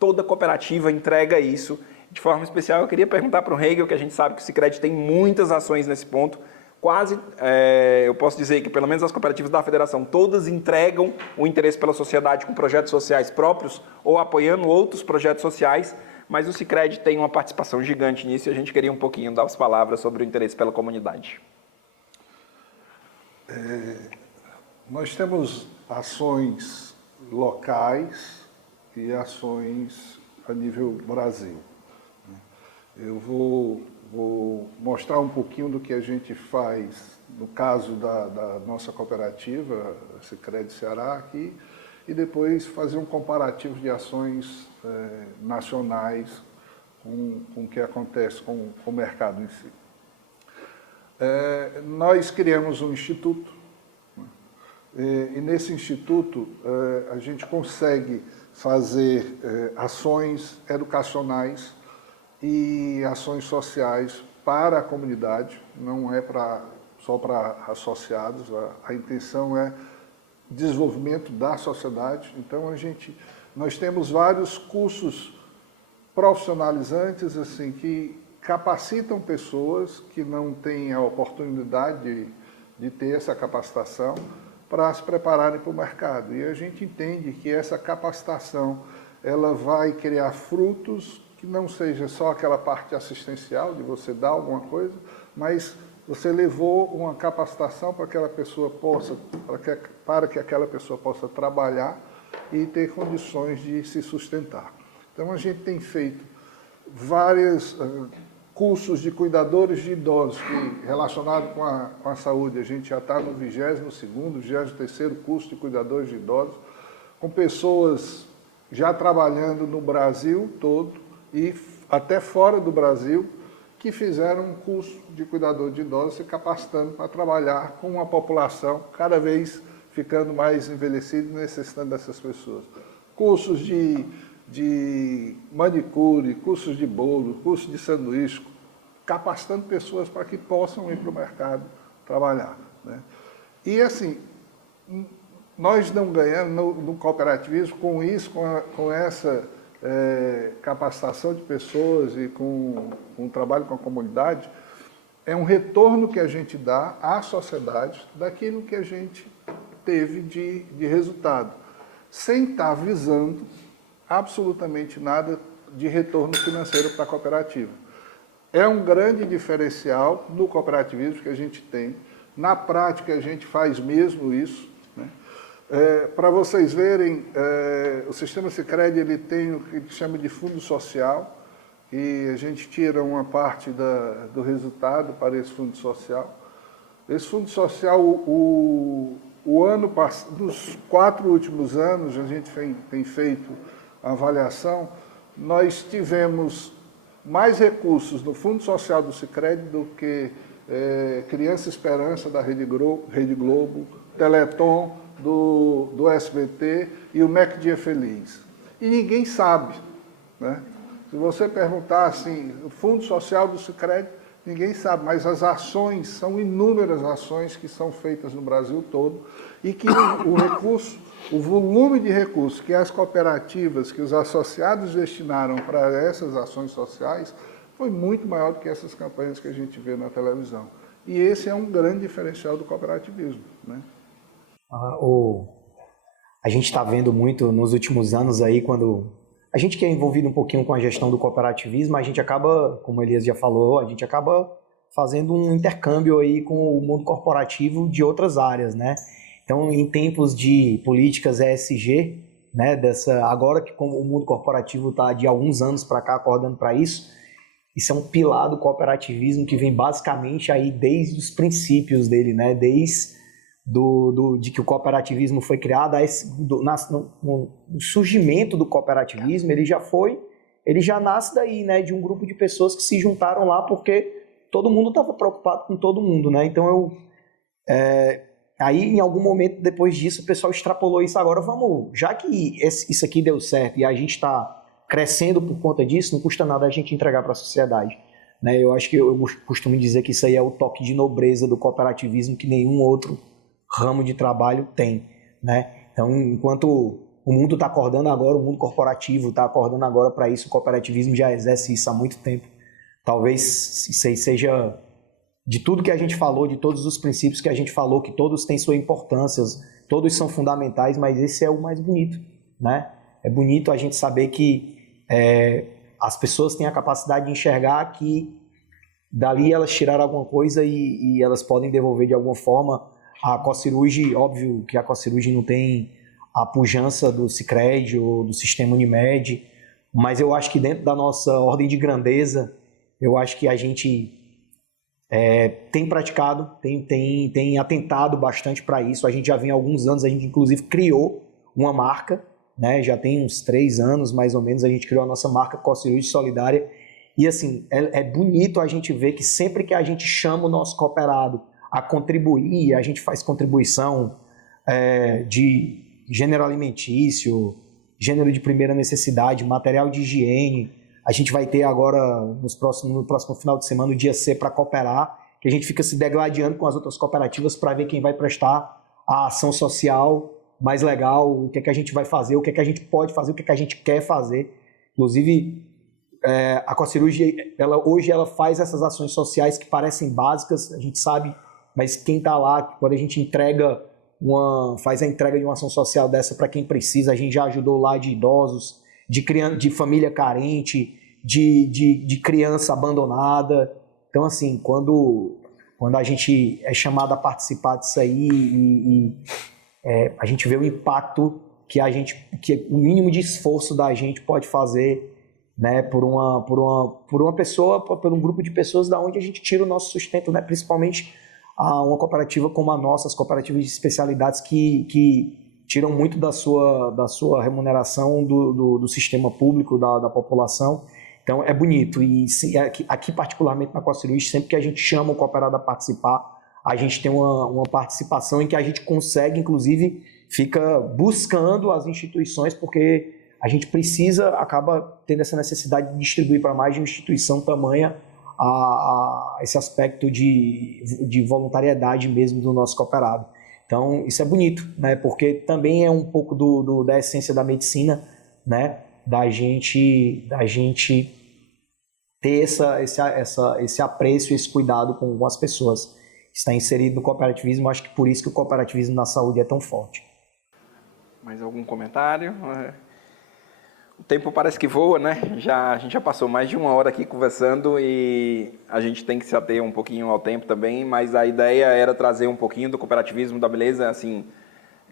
Toda cooperativa entrega isso. De forma especial, eu queria perguntar para o Hegel, que a gente sabe que o Sicredi tem muitas ações nesse ponto. Eu posso dizer que pelo menos as cooperativas da federação todas entregam o interesse pela sociedade com projetos sociais próprios ou apoiando outros projetos sociais, mas o Sicredi tem uma participação gigante nisso e a gente queria um pouquinho dar as palavras sobre o interesse pela comunidade. Nós temos ações locais e ações a nível Brasil. Eu vou mostrar um pouquinho do que a gente faz no caso da nossa cooperativa, a Sicredi Ceará, aqui, e depois fazer um comparativo de ações nacionais com o que acontece com o mercado em si. Nós criamos um instituto, E nesse instituto a gente consegue fazer ações educacionais e ações sociais para a comunidade, não é só para associados, a intenção é desenvolvimento da sociedade. Então nós temos vários cursos profissionalizantes assim, que capacitam pessoas que não têm a oportunidade de ter essa capacitação para se prepararem para o mercado. E a gente entende que essa capacitação ela vai criar frutos que não seja só aquela parte assistencial, de você dar alguma coisa, mas você levou uma capacitação para que aquela pessoa possa, para que aquela pessoa possa trabalhar e ter condições de se sustentar. Então a gente tem feito vários cursos de cuidadores de idosos relacionados com a saúde. A gente já está no 22º, 23º curso de cuidadores de idosos, com pessoas já trabalhando no Brasil todo e até fora do Brasil, que fizeram um curso de cuidador de idosos, se capacitando para trabalhar com uma população cada vez ficando mais envelhecida e necessitando dessas pessoas. Cursos de manicure, cursos de bolo, cursos de sanduíche, capacitando pessoas para que possam ir para o mercado trabalhar, né? E assim, nós não ganhamos no cooperativismo com isso, com essa capacitação de pessoas e com o trabalho com a comunidade, é um retorno que a gente dá à sociedade daquilo que a gente teve de resultado, sem estar visando absolutamente nada de retorno financeiro para a cooperativa. É um grande diferencial no cooperativismo que a gente tem. Na prática, a gente faz mesmo isso, né? Para vocês verem, o Sistema Sicredi ele tem o que ele chama de fundo social, e a gente tira uma parte do resultado para esse fundo social. Esse fundo social, nos 4 últimos anos, a gente tem feito a avaliação, nós tivemos mais recursos no Fundo Social do Sicredi do que Criança Esperança da Rede Globo, Teleton do SBT e o MEC Dia Feliz. E ninguém sabe, né? Se você perguntar assim, o Fundo Social do Sicredi, ninguém sabe, mas as ações, são inúmeras ações que são feitas no Brasil todo e que o volume de recursos que as cooperativas, que os associados destinaram para essas ações sociais foi muito maior do que essas campanhas que a gente vê na televisão. E esse é um grande diferencial do cooperativismo, né? A gente está vendo muito nos últimos anos aí, quando a gente que é envolvido um pouquinho com a gestão do cooperativismo, a gente acaba, como o Elias já falou, a gente acaba fazendo um intercâmbio aí com o mundo corporativo de outras áreas, né? Então, em tempos de políticas ESG, né, agora que como o mundo corporativo está de alguns anos para cá acordando para isso é um pilar do cooperativismo que vem basicamente aí desde os princípios dele, né? Desde de que o cooperativismo foi criado, no surgimento do cooperativismo, ele já nasce daí, né, de um grupo de pessoas que se juntaram lá porque todo mundo estava preocupado com todo mundo, né? Então aí em algum momento depois disso o pessoal extrapolou isso. Agora já que isso aqui deu certo e a gente está crescendo por conta disso, não custa nada a gente entregar para a sociedade, né? Eu acho que eu costumo dizer que isso aí é o toque de nobreza do cooperativismo que nenhum outro ramo de trabalho tem, né? Então, enquanto o mundo está acordando agora, o mundo corporativo está acordando agora para isso, o cooperativismo já exerce isso há muito tempo. Talvez isso aí seja, de tudo que a gente falou, de todos os princípios que a gente falou, que todos têm sua importância, todos são fundamentais, mas esse é o mais bonito, né? É bonito a gente saber que as pessoas têm a capacidade de enxergar que dali elas tiraram alguma coisa e elas podem devolver de alguma forma. A Cocirurge, óbvio que a Cocirurge não tem a pujança do Sicredi ou do sistema Unimed, mas eu acho que dentro da nossa ordem de grandeza, eu acho que a gente tem praticado, tem atentado bastante para isso. A gente já vem há alguns anos, a gente inclusive criou uma marca, né? Já tem uns 3 anos mais ou menos, a gente criou a nossa marca Cocirurge Solidária. E assim, é bonito a gente ver que sempre que a gente chama o nosso cooperado a contribuir, a gente faz contribuição de gênero alimentício, gênero de primeira necessidade, material de higiene. A gente vai ter agora, no próximo final de semana, o dia C para cooperar, que a gente fica se degladiando com as outras cooperativas para ver quem vai prestar a ação social mais legal, o que é que a gente vai fazer, o que é que a gente pode fazer, o que é que a gente quer fazer. Inclusive, a Coacirurgia, hoje ela faz essas ações sociais que parecem básicas, a gente sabe, mas quem está lá, quando a gente faz a entrega de uma ação social dessa para quem precisa, a gente já ajudou lá de idosos, de família carente, de criança abandonada. Então, assim, quando a gente é chamado a participar disso aí a gente vê o impacto que o mínimo de esforço da gente pode fazer, né, por uma pessoa, por um grupo de pessoas da onde a gente tira o nosso sustento, né, principalmente uma cooperativa como a nossa, as cooperativas de especialidades que tiram muito da sua remuneração do sistema público, da população. Então é bonito, e aqui particularmente na Coacirurgia, sempre que a gente chama o cooperado a participar, a gente tem uma participação em que a gente consegue, inclusive, fica buscando as instituições, porque a gente acaba tendo essa necessidade de distribuir para mais de uma instituição tamanha esse aspecto de voluntariedade mesmo do nosso cooperado. Então, isso é bonito, né? Porque também é um pouco da essência da medicina, né? Da gente ter esse apreço, esse cuidado com as pessoas. Está inserido no cooperativismo, acho que por isso que o cooperativismo na saúde é tão forte. Mais algum comentário? O tempo parece que voa, né? A gente já passou mais de 1 hora aqui conversando e a gente tem que se ater um pouquinho ao tempo também, mas a ideia era trazer um pouquinho do cooperativismo, da beleza. Assim,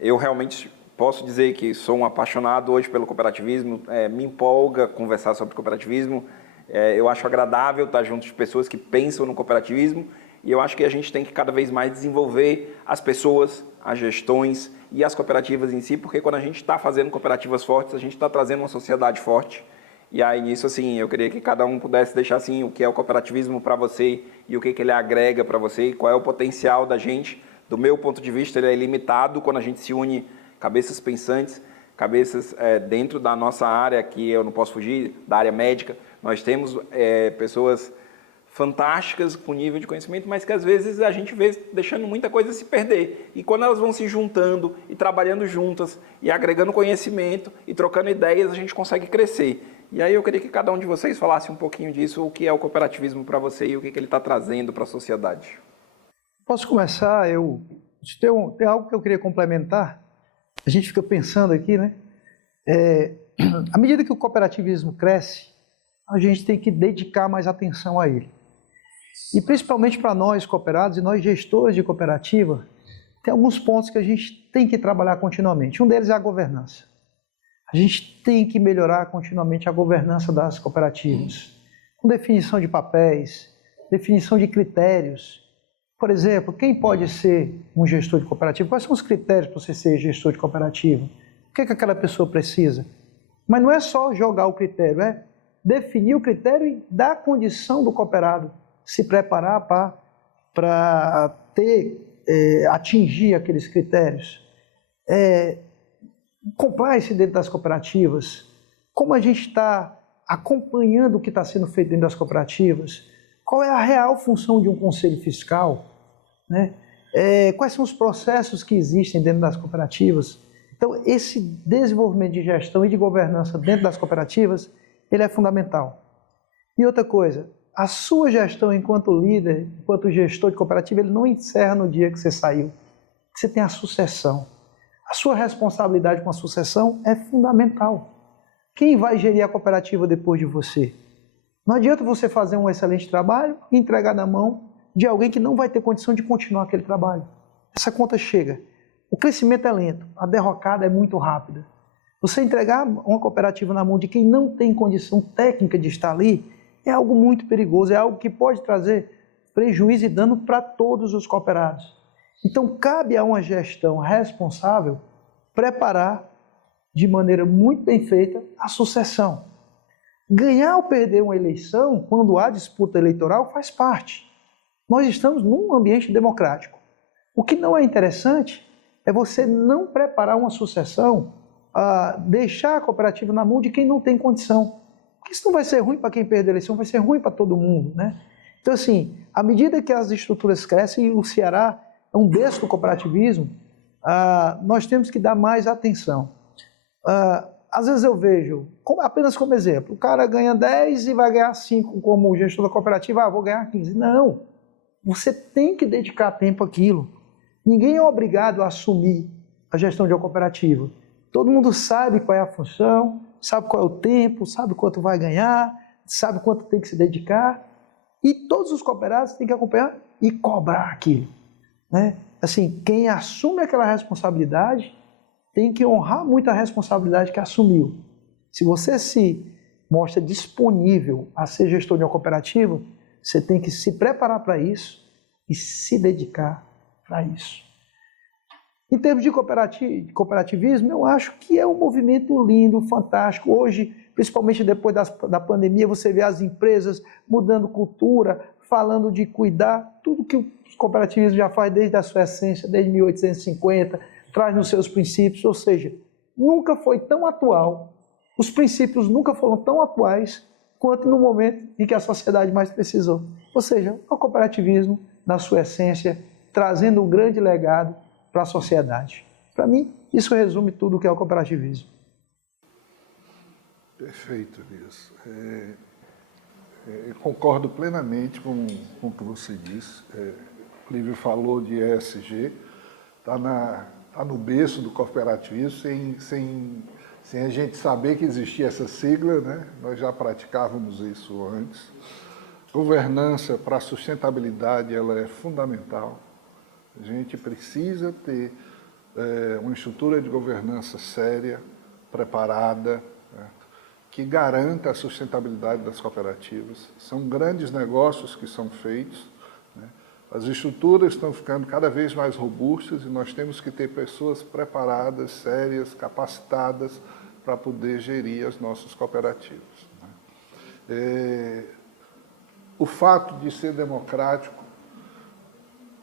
eu realmente posso dizer que sou um apaixonado hoje pelo cooperativismo, me empolga conversar sobre cooperativismo, eu acho agradável estar junto de pessoas que pensam no cooperativismo e eu acho que a gente tem que cada vez mais desenvolver as pessoas, as gestões e as cooperativas em si, porque quando a gente está fazendo cooperativas fortes, a gente está trazendo uma sociedade forte. E aí, nisso, assim, eu queria que cada um pudesse deixar, assim, o que é o cooperativismo para você e o que ele agrega para você, qual é o potencial da gente. Do meu ponto de vista, ele é ilimitado quando a gente se une cabeças pensantes, cabeças dentro da nossa área, que eu não posso fugir, da área médica. Nós temos pessoas fantásticas com nível de conhecimento, mas que às vezes a gente vê deixando muita coisa se perder. E quando elas vão se juntando e trabalhando juntas e agregando conhecimento e trocando ideias, a gente consegue crescer. E aí eu queria que cada um de vocês falasse um pouquinho disso, o que é o cooperativismo para você e o que ele está trazendo para a sociedade. Posso começar? Tem algo que eu queria complementar. A gente fica pensando aqui, né? À medida que o cooperativismo cresce, a gente tem que dedicar mais atenção a ele. E principalmente para nós cooperados e nós gestores de cooperativa, tem alguns pontos que a gente tem que trabalhar continuamente. Um deles é a governança. A gente tem que melhorar continuamente a governança das cooperativas, com definição de papéis, definição de critérios. Por exemplo, quem pode ser um gestor de cooperativa? Quais são os critérios para você ser gestor de cooperativa? O que aquela pessoa precisa? Mas não é só jogar o critério, é definir o critério e dar a condição do cooperado se preparar para atingir aqueles critérios. Compliance dentro das cooperativas, como a gente está acompanhando o que está sendo feito dentro das cooperativas, qual é a real função de um conselho fiscal, né? Quais são os processos que existem dentro das cooperativas. Então, esse desenvolvimento de gestão e de governança dentro das cooperativas, ele é fundamental. E outra coisa, a sua gestão enquanto líder, enquanto gestor de cooperativa, ele não encerra no dia que você saiu. Você tem a sucessão. A sua responsabilidade com a sucessão é fundamental. Quem vai gerir a cooperativa depois de você? Não adianta você fazer um excelente trabalho e entregar na mão de alguém que não vai ter condição de continuar aquele trabalho. Essa conta chega. O crescimento é lento, a derrocada é muito rápida. Você entregar uma cooperativa na mão de quem não tem condição técnica de estar ali é algo muito perigoso, é algo que pode trazer prejuízo e dano para todos os cooperados. Então, cabe a uma gestão responsável preparar de maneira muito bem feita a sucessão. Ganhar ou perder uma eleição, quando há disputa eleitoral, faz parte. Nós estamos num ambiente democrático. O que não é interessante é você não preparar uma sucessão, deixar a cooperativa na mão de quem não tem condição. Porque isso não vai ser ruim para quem perde a eleição, vai ser ruim para todo mundo, né? Então, assim, à medida que as estruturas crescem, e o Ceará é um berço do cooperativismo, nós temos que dar mais atenção. Às vezes eu vejo, apenas como exemplo, o cara ganha 10 e vai ganhar 5 como gestor da cooperativa, vou ganhar 15. Não, você tem que dedicar tempo àquilo. Ninguém é obrigado a assumir a gestão de uma cooperativa. Todo mundo sabe qual é a função, sabe qual é o tempo, sabe quanto vai ganhar, sabe quanto tem que se dedicar. E todos os cooperados têm que acompanhar e cobrar aquilo, né? Assim, quem assume aquela responsabilidade tem que honrar muito a responsabilidade que assumiu. Se você se mostra disponível a ser gestor de uma cooperativa, você tem que se preparar para isso e se dedicar para isso. Em termos de cooperativismo, eu acho que é um movimento lindo, fantástico. Hoje, principalmente depois da pandemia, você vê as empresas mudando cultura, falando de cuidar, tudo que o cooperativismo já faz desde a sua essência, desde 1850, traz nos seus princípios, ou seja, nunca foi tão atual, os princípios nunca foram tão atuais quanto no momento em que a sociedade mais precisou. Ou seja, o cooperativismo, na sua essência, trazendo um grande legado para a sociedade. Para mim, isso resume tudo o que é o cooperativismo. Perfeito, Elias. Eu concordo plenamente com o que você disse. O Lívio falou de ESG, está no berço do cooperativismo, sem a gente saber que existia essa sigla, né? Nós já praticávamos isso antes. Governança para a sustentabilidade, ela é fundamental. A gente precisa ter uma estrutura de governança séria, preparada, né, que garanta a sustentabilidade das cooperativas. São grandes negócios que são feitos, né? As estruturas estão ficando cada vez mais robustas e nós temos que ter pessoas preparadas, sérias, capacitadas para poder gerir as nossas cooperativas, né? O fato de ser democrático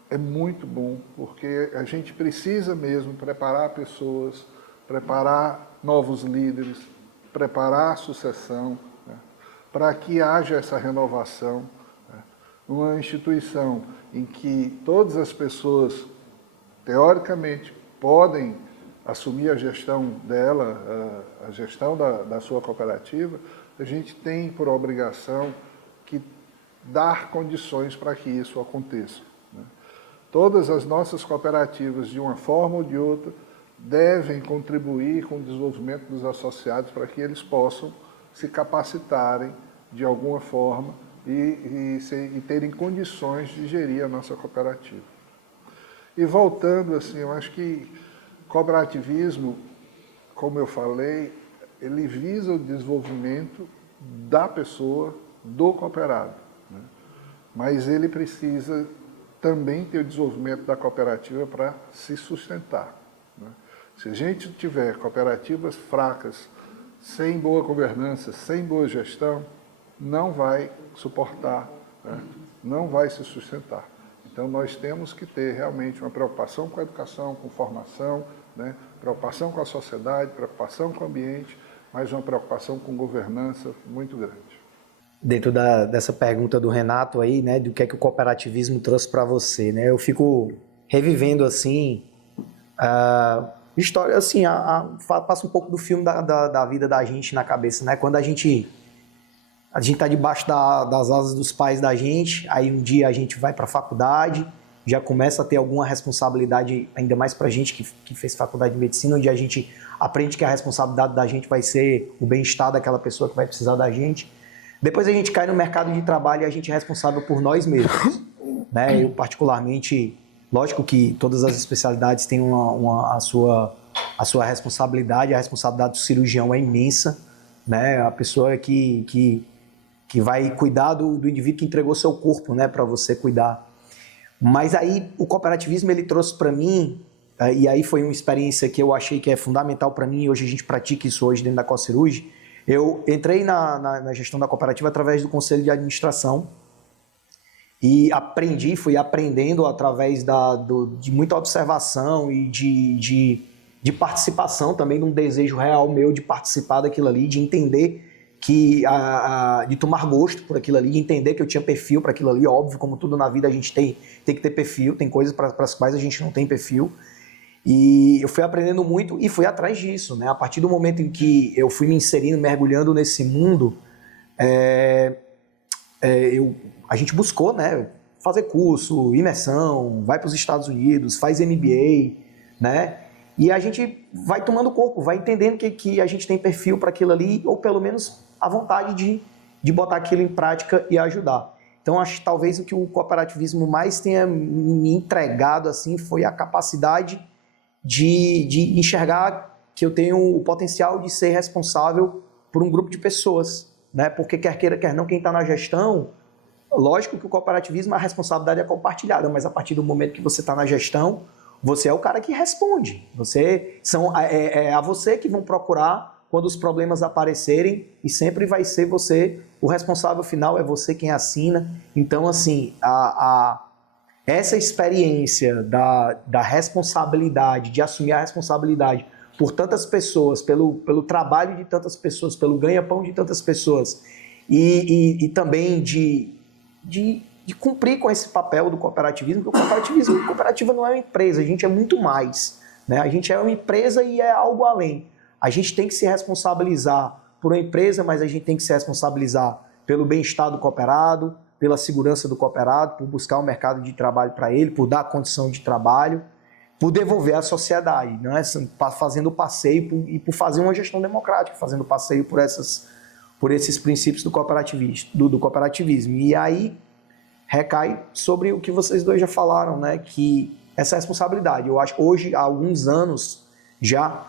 é muito bom, porque a gente precisa mesmo preparar pessoas, preparar novos líderes, preparar a sucessão, né, para que haja essa renovação. Né, uma instituição em que todas as pessoas, teoricamente, podem assumir a gestão dela, a gestão da sua cooperativa, a gente tem por obrigação que dar condições para que isso aconteça. Né. Todas as nossas cooperativas, de uma forma ou de outra, devem contribuir com o desenvolvimento dos associados para que eles possam se capacitarem de alguma forma e terem condições de gerir a nossa cooperativa. E voltando, assim, eu acho que cooperativismo, como eu falei, ele visa o desenvolvimento da pessoa, do cooperado, né? Mas ele precisa também ter o desenvolvimento da cooperativa para se sustentar, né? Se a gente tiver cooperativas fracas, sem boa governança, sem boa gestão, não vai suportar, né? Não vai se sustentar. Então nós temos que ter realmente uma preocupação com a educação, com formação, né? Preocupação com a sociedade, preocupação com o ambiente, mas uma preocupação com governança muito grande. Dentro dessa pergunta do Renato aí, né, do que é que o cooperativismo trouxe para você, né, eu fico revivendo, assim, história, assim, passa um pouco do filme da vida da gente na cabeça, né, quando a gente tá debaixo das asas dos pais da gente, aí um dia a gente vai para a faculdade, já começa a ter alguma responsabilidade, ainda mais para a gente que fez faculdade de medicina, onde a gente aprende que a responsabilidade da gente vai ser o bem-estar daquela pessoa que vai precisar da gente. Depois a gente cai no mercado de trabalho e a gente é responsável por nós mesmos, né? Eu, particularmente, lógico que todas as especialidades têm a sua responsabilidade, a responsabilidade do cirurgião é imensa, né? A pessoa que vai cuidar do indivíduo que entregou seu corpo, né, para você cuidar. Mas aí o cooperativismo ele trouxe para mim, e aí foi uma experiência que eu achei que é fundamental para mim, e hoje a gente pratica isso hoje dentro da COCIRUJ. Eu entrei na gestão da cooperativa através do conselho de administração e fui aprendendo através de muita observação e de participação também, de um desejo real meu de participar daquilo ali, de entender de tomar gosto por aquilo ali, de entender que eu tinha perfil para aquilo ali. Óbvio, como tudo na vida a gente tem que ter perfil, tem coisas para as quais a gente não tem perfil. E eu fui aprendendo muito e fui atrás disso, né? A partir do momento em que eu fui me inserindo, mergulhando nesse mundo, a gente buscou, né, fazer curso, imersão, vai para os Estados Unidos, faz MBA, né? E a gente vai tomando corpo, vai entendendo que a gente tem perfil para aquilo ali, ou pelo menos a vontade de botar aquilo em prática e ajudar. Então, acho que talvez o que o cooperativismo mais tenha me entregado assim, foi a capacidade de enxergar que eu tenho o potencial de ser responsável por um grupo de pessoas, né? Porque quer queira, quer não, quem está na gestão, lógico que o cooperativismo, a responsabilidade é compartilhada, mas a partir do momento que você está na gestão, você é o cara que responde. É a você que vão procurar quando os problemas aparecerem, e sempre vai ser você o responsável final, é você quem assina. Então, assim, essa experiência da responsabilidade, de assumir a responsabilidade por tantas pessoas, pelo trabalho de tantas pessoas, pelo ganha-pão de tantas pessoas, e também de cumprir com esse papel do cooperativismo, porque a cooperativa não é uma empresa, a gente é muito mais, né? A gente é uma empresa e é algo além. A gente tem que se responsabilizar por uma empresa, mas a gente tem que se responsabilizar pelo bem-estar do cooperado, pela segurança do cooperado, por buscar um mercado de trabalho para ele, por dar condição de trabalho, por devolver à sociedade, né? Fazendo passeio e por fazer uma gestão democrática, fazendo passeio por esses princípios do cooperativismo. E aí recai sobre o que vocês dois já falaram, né? Que essa responsabilidade. Eu acho que hoje, há alguns anos já,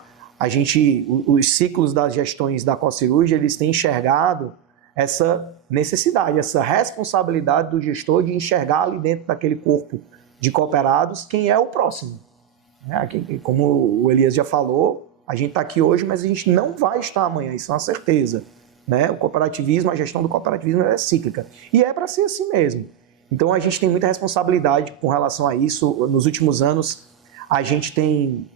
os ciclos das gestões da Cocerúgia, eles têm enxergado essa necessidade, essa responsabilidade do gestor de enxergar ali dentro daquele corpo de cooperados quem é o próximo. Como o Elias já falou, a gente está aqui hoje, mas a gente não vai estar amanhã, isso é uma certeza, né? O cooperativismo, a gestão do cooperativismo é cíclica, e é para ser assim mesmo. Então a gente tem muita responsabilidade com relação a isso. Nos últimos anos, a gente tem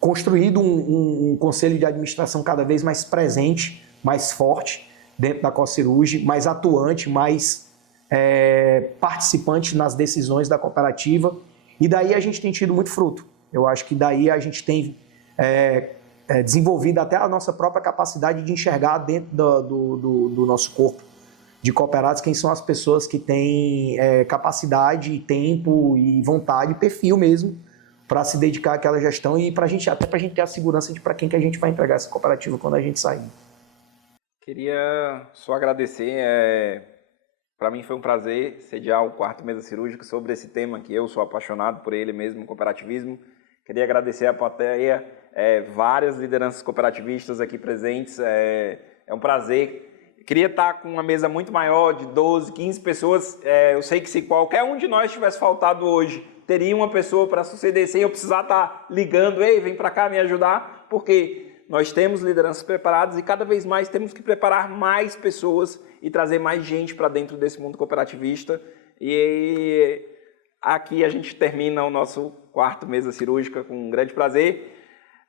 construído um conselho de administração cada vez mais presente, mais forte dentro da Cocerúgia, mais atuante, mais participante nas decisões da cooperativa, e daí a gente tem tido muito fruto. Eu acho que daí a gente tem desenvolvido até a nossa própria capacidade de enxergar dentro do nosso corpo de cooperados quem são as pessoas que têm capacidade, tempo e vontade, perfil mesmo, para se dedicar àquela gestão e até para a gente ter a segurança de para quem que a gente vai entregar essa cooperativa quando a gente sair. Queria só agradecer, para mim foi um prazer sediar o quarto Mesa Cirúrgica sobre esse tema que eu sou apaixonado por ele mesmo, cooperativismo. Queria agradecer a plateia, várias lideranças cooperativistas aqui presentes, é um prazer. Queria estar com uma mesa muito maior, de 12, 15 pessoas. Eu sei que se qualquer um de nós tivesse faltado hoje, teria uma pessoa para suceder sem eu precisar estar ligando, ei, vem para cá me ajudar, porque nós temos lideranças preparadas e cada vez mais temos que preparar mais pessoas e trazer mais gente para dentro desse mundo cooperativista. E aqui a gente termina o nosso quarto Mesa Cirúrgica com um grande prazer,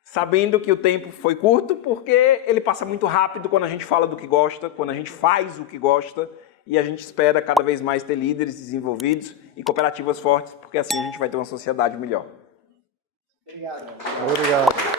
sabendo que o tempo foi curto, porque ele passa muito rápido quando a gente fala do que gosta, quando a gente faz o que gosta, e a gente espera cada vez mais ter líderes desenvolvidos e cooperativas fortes, porque assim a gente vai ter uma sociedade melhor. Obrigado. Obrigado.